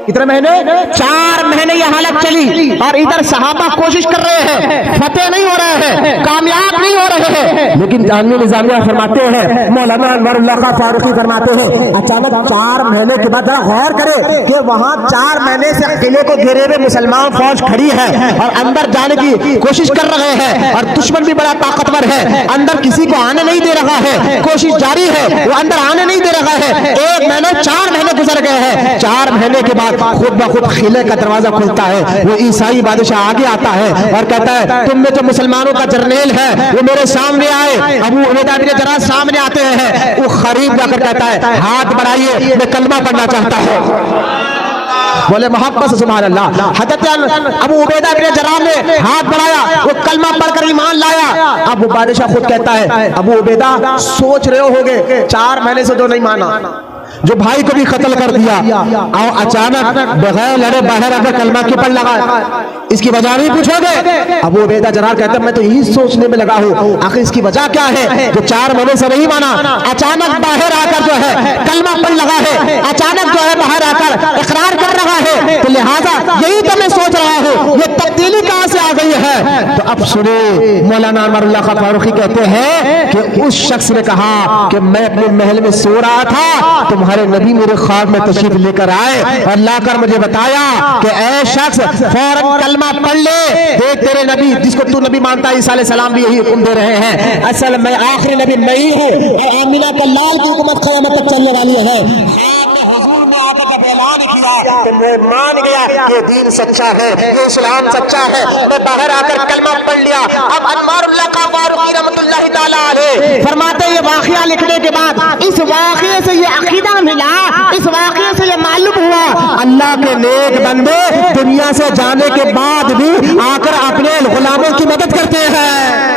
کتنے مہینے؟ 4 مہینے یہ حالت چلی. اور ادھر صحابہ کوشش کر رہے ہیں، فتح نہیں ہو رہے ہیں، کامیاب نہیں ہو رہے ہیں. لیکن جامعہ نظامیہ فرماتے ہیں، مولانا انوار اللہ کا فاروقی فرماتے ہیں اچانک 4 مہینے کے بعد ذرا غور کرے کہ وہاں 4 مہینے سے قلعے کو گھیرے ہوئے مسلمان فوج کھڑی ہے اور اندر جانے کی کوشش کر رہے ہیں اور دشمن بھی بڑا طاقتور ہے. اندر کسی کو آنے نہیں دے رہا ہے، کوشش جاری ہے، وہ اندر آنے نہیں دے رہا ہے. 1 مہینہ 4 مہینے گزر گئے ہیں. 4 مہینے کے بعد خود بخود قلعے کا دروازہ کھلتا ہے. وہ عیسائی بادشاہ آگے آتا ہے اور کہتا ہے تم میں جو مسلمانوں کا جرنیل ہے وہ میرے سامنے آئے. ابو عبیدہ بن جرار سامنے آتے ہیں. وہ قریب جا کر کہتا ہے ہاتھ بڑھائیے، میں کلمہ پڑھنا چاہتا ہوں. بولے محبت سے سبحان اللہ. حضرت ابو عبیدہ بن جرار نے ہاتھ بڑھایا، وہ کلمہ پڑھ کر ایمان لایا. اب وہ بادشاہ خود کہتا ہے ابو عبیدہ سوچ رہے ہوگے 4 مہینے سے تو نہیں مانا، جو بھائی کو بھی قتل کر دیا اور اچانک بغیر لڑے باہر آ کر کلمہ کیوں پڑھ لگا، اس کی وجہ نہیں پوچھو گے؟ ابو عبیدہ جرار کہتے ہیں میں تو یہی سوچنے میں لگا ہوں آخر اس کی وجہ کیا ہے جو 4 مہینے سے نہیں مانا، اچانک باہر آ کر جو ہے کلمہ پڑھ لگا ہے، اچانک جو ہے باہر آ کر اقرار کر رہا ہے. تو لہٰذا یہی تو میں سوچ رہا ہوں یہ تبدیلی کہاں سے آ گئی ہے. تو اب سنو، مولانا انوار اللہ خان فاروقی کہتے ہیں کہ اس شخص نے کہا کہ میں اپنے محل میں سو رہا تھا، تمہارے نبی میرے خواب میں تشریف لے کر آئے اور لا کر مجھے بتایا کہ اے شخص فوراً کلمہ پڑھ لے. دیکھ تیرے نبی جس کو تو نبی مانتا ہے عیسیٰ علیہ السلام بھی یہی حکم دے رہے ہیں. اصل میں آخری نبی میں ہی ہوں اور آمینہ کا لال کی حکومت قیامت تک چلنے والی ہے. حضور نے آ کر اعلان کیا کہ میں مان گیا کہ دین سچا ہے، یہ اسلام سچا ہے. میں باہر آ کر کلمہ پڑھ لیا. اب انوار اللہ کا فاروقی رحمۃ اللہ تعالیٰ علیہ فرماتے ہیں یہ واقعہ لکھنے کے بعد اس واقعے سے یہ عقیدہ ملا، اس واقعے سے یہ معلوم ہوا اللہ کے نیک بندے دنیا سے جانے کے بعد بھی آ کر اپنے غلاموں کی مدد کرتے ہیں.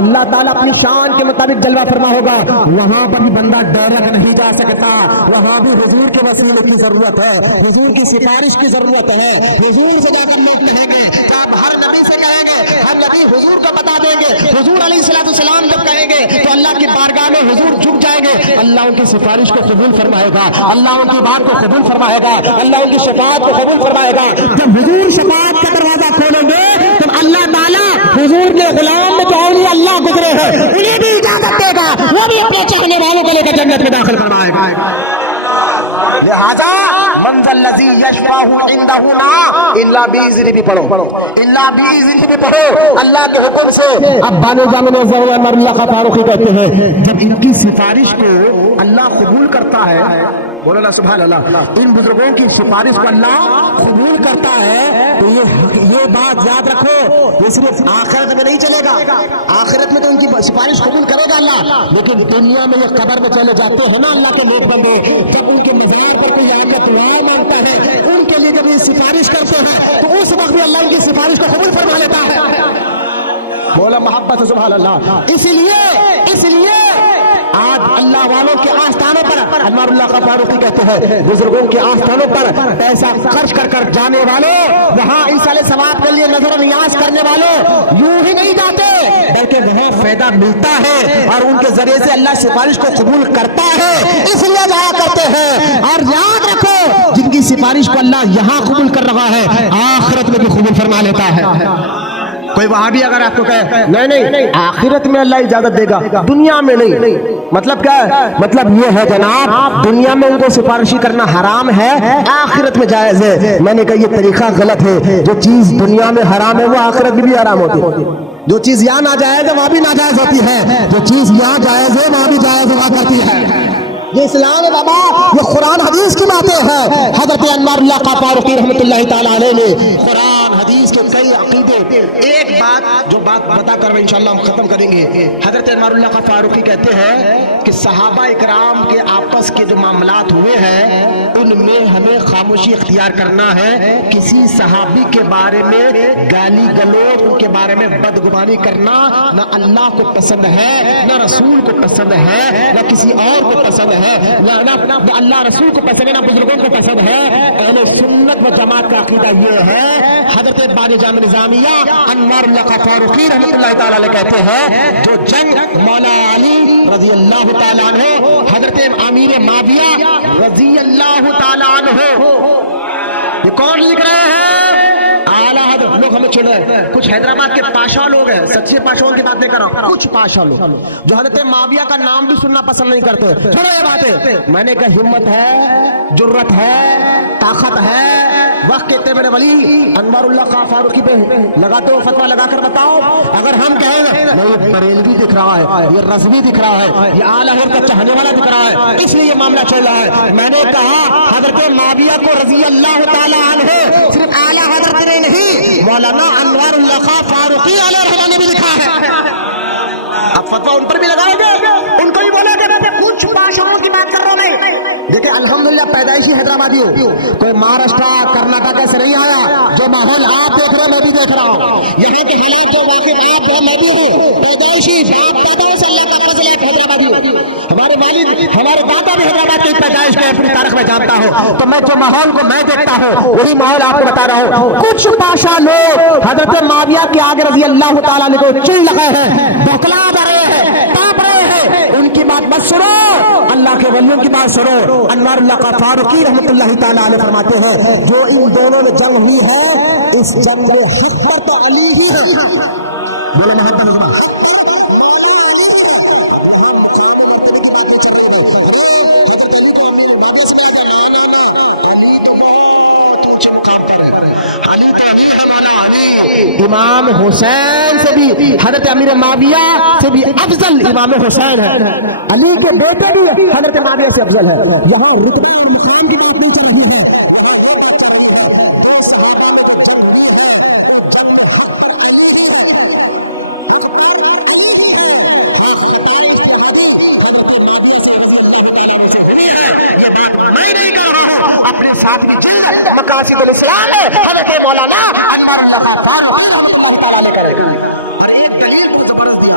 اللہ تعالیٰ اپنی شان کے مطابق جلوہ فرما ہوگا، وہاں پر بھی بندہ ڈائریکٹ نہیں جا سکتا، وہاں بھی حضور کے وسیلے کی ضرورت ہے، حضور کی سفارش کی ضرورت ہے، حضور سے جا کر لوگ کہیں گے، آپ ہر نبی سے کہیں گے، ہر نبی حضور کو بتا دیں گے، حضور علیہ السلام جب کہیں گے تو اللہ کی بارگاہ میں حضور جھک جائیں گے، اللہ ان کی سفارش کو قبول فرمائے گا، اللہ ان کی بات کو قبول فرمائے گا، اللہ ان کی شفاعت کو قبول فرمائے گا۔ جب حضور شفاعت کا دروازہ کھولیں گے تو اللہ تعالیٰ حضور کے غلام میں جو اولیاء اللہ گزرے ہیں انہیں بھی اجازت دے گا، وہ بھی اپنے چاہنے والوں کو لے کر جنت میں داخل فرمائے گا۔ لہذا من ذا الذی یشفع عندہ الا باذنہ بھی پڑھو، الا باذنہ بھی پڑھو، اللہ کے حکم سے۔ اب بانو جامن عمر اللہ کا فاروقی کہتے ہیں جب ان کی سفارش کو اللہ قبول کرتا ہے، بولو نا سبحان اللہ، ان بزرگوں کی سفارش کو اللہ قبول کرتا ہے تو یہ بات یاد رکھو، یہ صرف آخرت میں نہیں چلے گا، آخرت میں تو ان کی سفارش قبول کرے گا اللہ، لیکن دنیا میں یہ قبر میں چلے جاتے ہیں نا اللہ کے نیک بندے، جب ان کے مزار پر کوئی آ کر دعا مانگتا ہے ان کے لیے جب یہ سفارش کرتے ہیں تو اس وقت بھی اللہ ان کی سفارش کو قبول فرما لیتا ہے۔ بولا محبت سبحان اللہ۔ اسی لیے آج اللہ والوں کے آستانوں پر انوار اللہ کا فاروقی کہتے ہیں بزرگوں کے آستانوں پر پیسہ خرچ کر کر جانے والوں، وہاں ایصال ثواب کے لیے نظر و نیاز کرنے والوں یوں ہی نہیں جاتے بلکہ وہاں فائدہ ملتا ہے اور ان کے ذریعے سے اللہ سفارش کو قبول کرتا ہے، اس لیے جایا کرتے ہیں۔ اور یاد رکھو جن کی سفارش کو اللہ یہاں قبول کر رہا ہے آخرت میں بھی قبول فرما لیتا ہے۔ کوئی وہاں بھی اگر آپ کو کہے نہیں آخرت میں اللہ اجازت دے گا، دنیا میں نہیں، مطلب کیا ہے؟ مطلب یہ ہے جناب دنیا میں ان کو سفارشی کرنا حرام ہے، آخرت میں جائز ہے۔ میں نے کہا یہ طریقہ غلط ہے، جو چیز دنیا میں حرام ہے وہ آخرت میں بھی حرام ہوتی ہے، جو چیز یہاں ناجائز ہے وہاں بھی ناجائز ہوتی ہے، جو چیز یہاں جائز ہے وہاں بھی جائز ہوا کرتی ہے۔ یہ اسلام ہے بابا، یہ قرآن حدیث کی باتیں ہیں۔ حضرت انوار اللہ کا فاروقی رحمۃ اللہ تعالیٰ علیہ نے قرآن حدیث کے کئی عقیدے، ایک بات جو بات بتا کر انشاءاللہ ہم ختم کریں گے، حضرت انوار اللہ کا فاروقی کہتے ہیں کہ صحابہ اکرام کے آپس کے جو معاملات ہوئے ہیں ان میں ہمیں خاموشی اختیار کرنا ہے، کسی صحابی کے بارے میں گالی گلوچ، ان کے بارے میں بدگمانی کرنا نہ اللہ کو پسند ہے، نہ رسول کو پسند ہے، نہ کسی اور کو پسند ہے، نہ اللہ رسول کو پسند ہے، نہ بزرگوں کو پسند ہے۔ اہل سنت و جماعت کا عقیدہ یہ ہے، حضرت بانی جامع نظامیہ انوار اللہ کا فاروقی رحمۃ اللہ تعالیٰ علیہ کہتے ہیں جو جنگ مولا علی رضی اللہ تعالیٰ عنہ، حضرت امیر معاویہ رضی اللہ تعالیٰ عنہ، یہ کون لکھ رہے ہیں؟ اعلیٰ حضرت، لوگ ہمیں چھوڑ رہے ہیں، کچھ حیدرآباد کے پاشا لوگ ہیں، سچے پاشاؤں کی بات نہیں کر رہا ہوں، کچھ پاشا لوگ جو حضرت معاویہ کا نام بھی سننا پسند نہیں کرتے۔ چھوڑو یہ باتیں، میں نے کہا ہمت ہے، جرت ہے، طاقت ہے، وقت کے اتنے بڑے ولی انوار اللہ کا فاروقی پہ لگاتے ہو فتویٰ لگا کر بتاؤ، اگر ہم کہیں گے یہ بریلوی دکھ رہا ہے، یہ رضوی دکھ رہا ہے، یہ اعلیٰ حضرت کا چاہنے والا دکھ رہا ہے، اس لیے یہ معاملہ چل رہا ہے۔ میں نے کہا حضرت معاویہ کو رضی اللہ تعالیٰ عنہ صرف اعلیٰ حضرت نے نہیں، مولانا انوار اللہ کا فاروقی علیہ رحمہ نے بھی لکھا ہے۔ اب فتویٰ ان پر بھی لگائیں گے، ان کو بھی بولے گے میں کچھ پاشاؤں کی بات کر رہا ہوں۔ دیکھیں الحمدللہ پیدائشی حیدرآبادی ہو، کوئی مہاراشٹر کرناٹک سے نہیں آیا، جو ماحول آپ دیکھ رہے ہیں میں بھی دیکھ رہا ہوں، یہاں کے حالات جو واقف آپ ہیں میں بھی ہوں، پیدائشی باپ دادا سے اللہ کا فضل ہے حیدرآبادی ہو، ہمارے والد ہمارے دادا بھی حیدرآباد کی پیدائش کے اپنی تاریخ میں جانتا ہوں، تو میں جو ماحول کو میں دیکھتا ہوں وہی ماحول آپ کو بتا رہا ہوں۔ کچھ پاشا لوگ حضرت معاویہ کے آگے رضی اللہ تعالیٰ عنہ کو چڑ لگے ہیں، بہکلا رہے ہیں، کانپ رہے ہیں، ان کی بات مت سنو، اللہ کے ولیوں کی بات سنو۔ انوار اللہ کا فاروقی رحمۃ اللہ تعالیٰ علیہ فرماتے ہیں جو ان دونوں میں جنگ ہوئی ہے اس جنگ میں حق پر تو علی ہی ہے، بولے محمد امام حسین سے بھی حضرت امیر معاویہ سے بھی افضل امام حسین ہے، علی کے بیٹے بھی حضرت معاویہ سے افضل ہے، یہاں رتبہ حسین کی بات نہیں چل رہی ہے۔ مقاصد الاسلام ہے حضرت مولانا انوار اللہ کا فاروقی رحمۃ اللہ تعالیٰ علیہ کرے گا۔ اور ایک دلیل تو بڑا دیا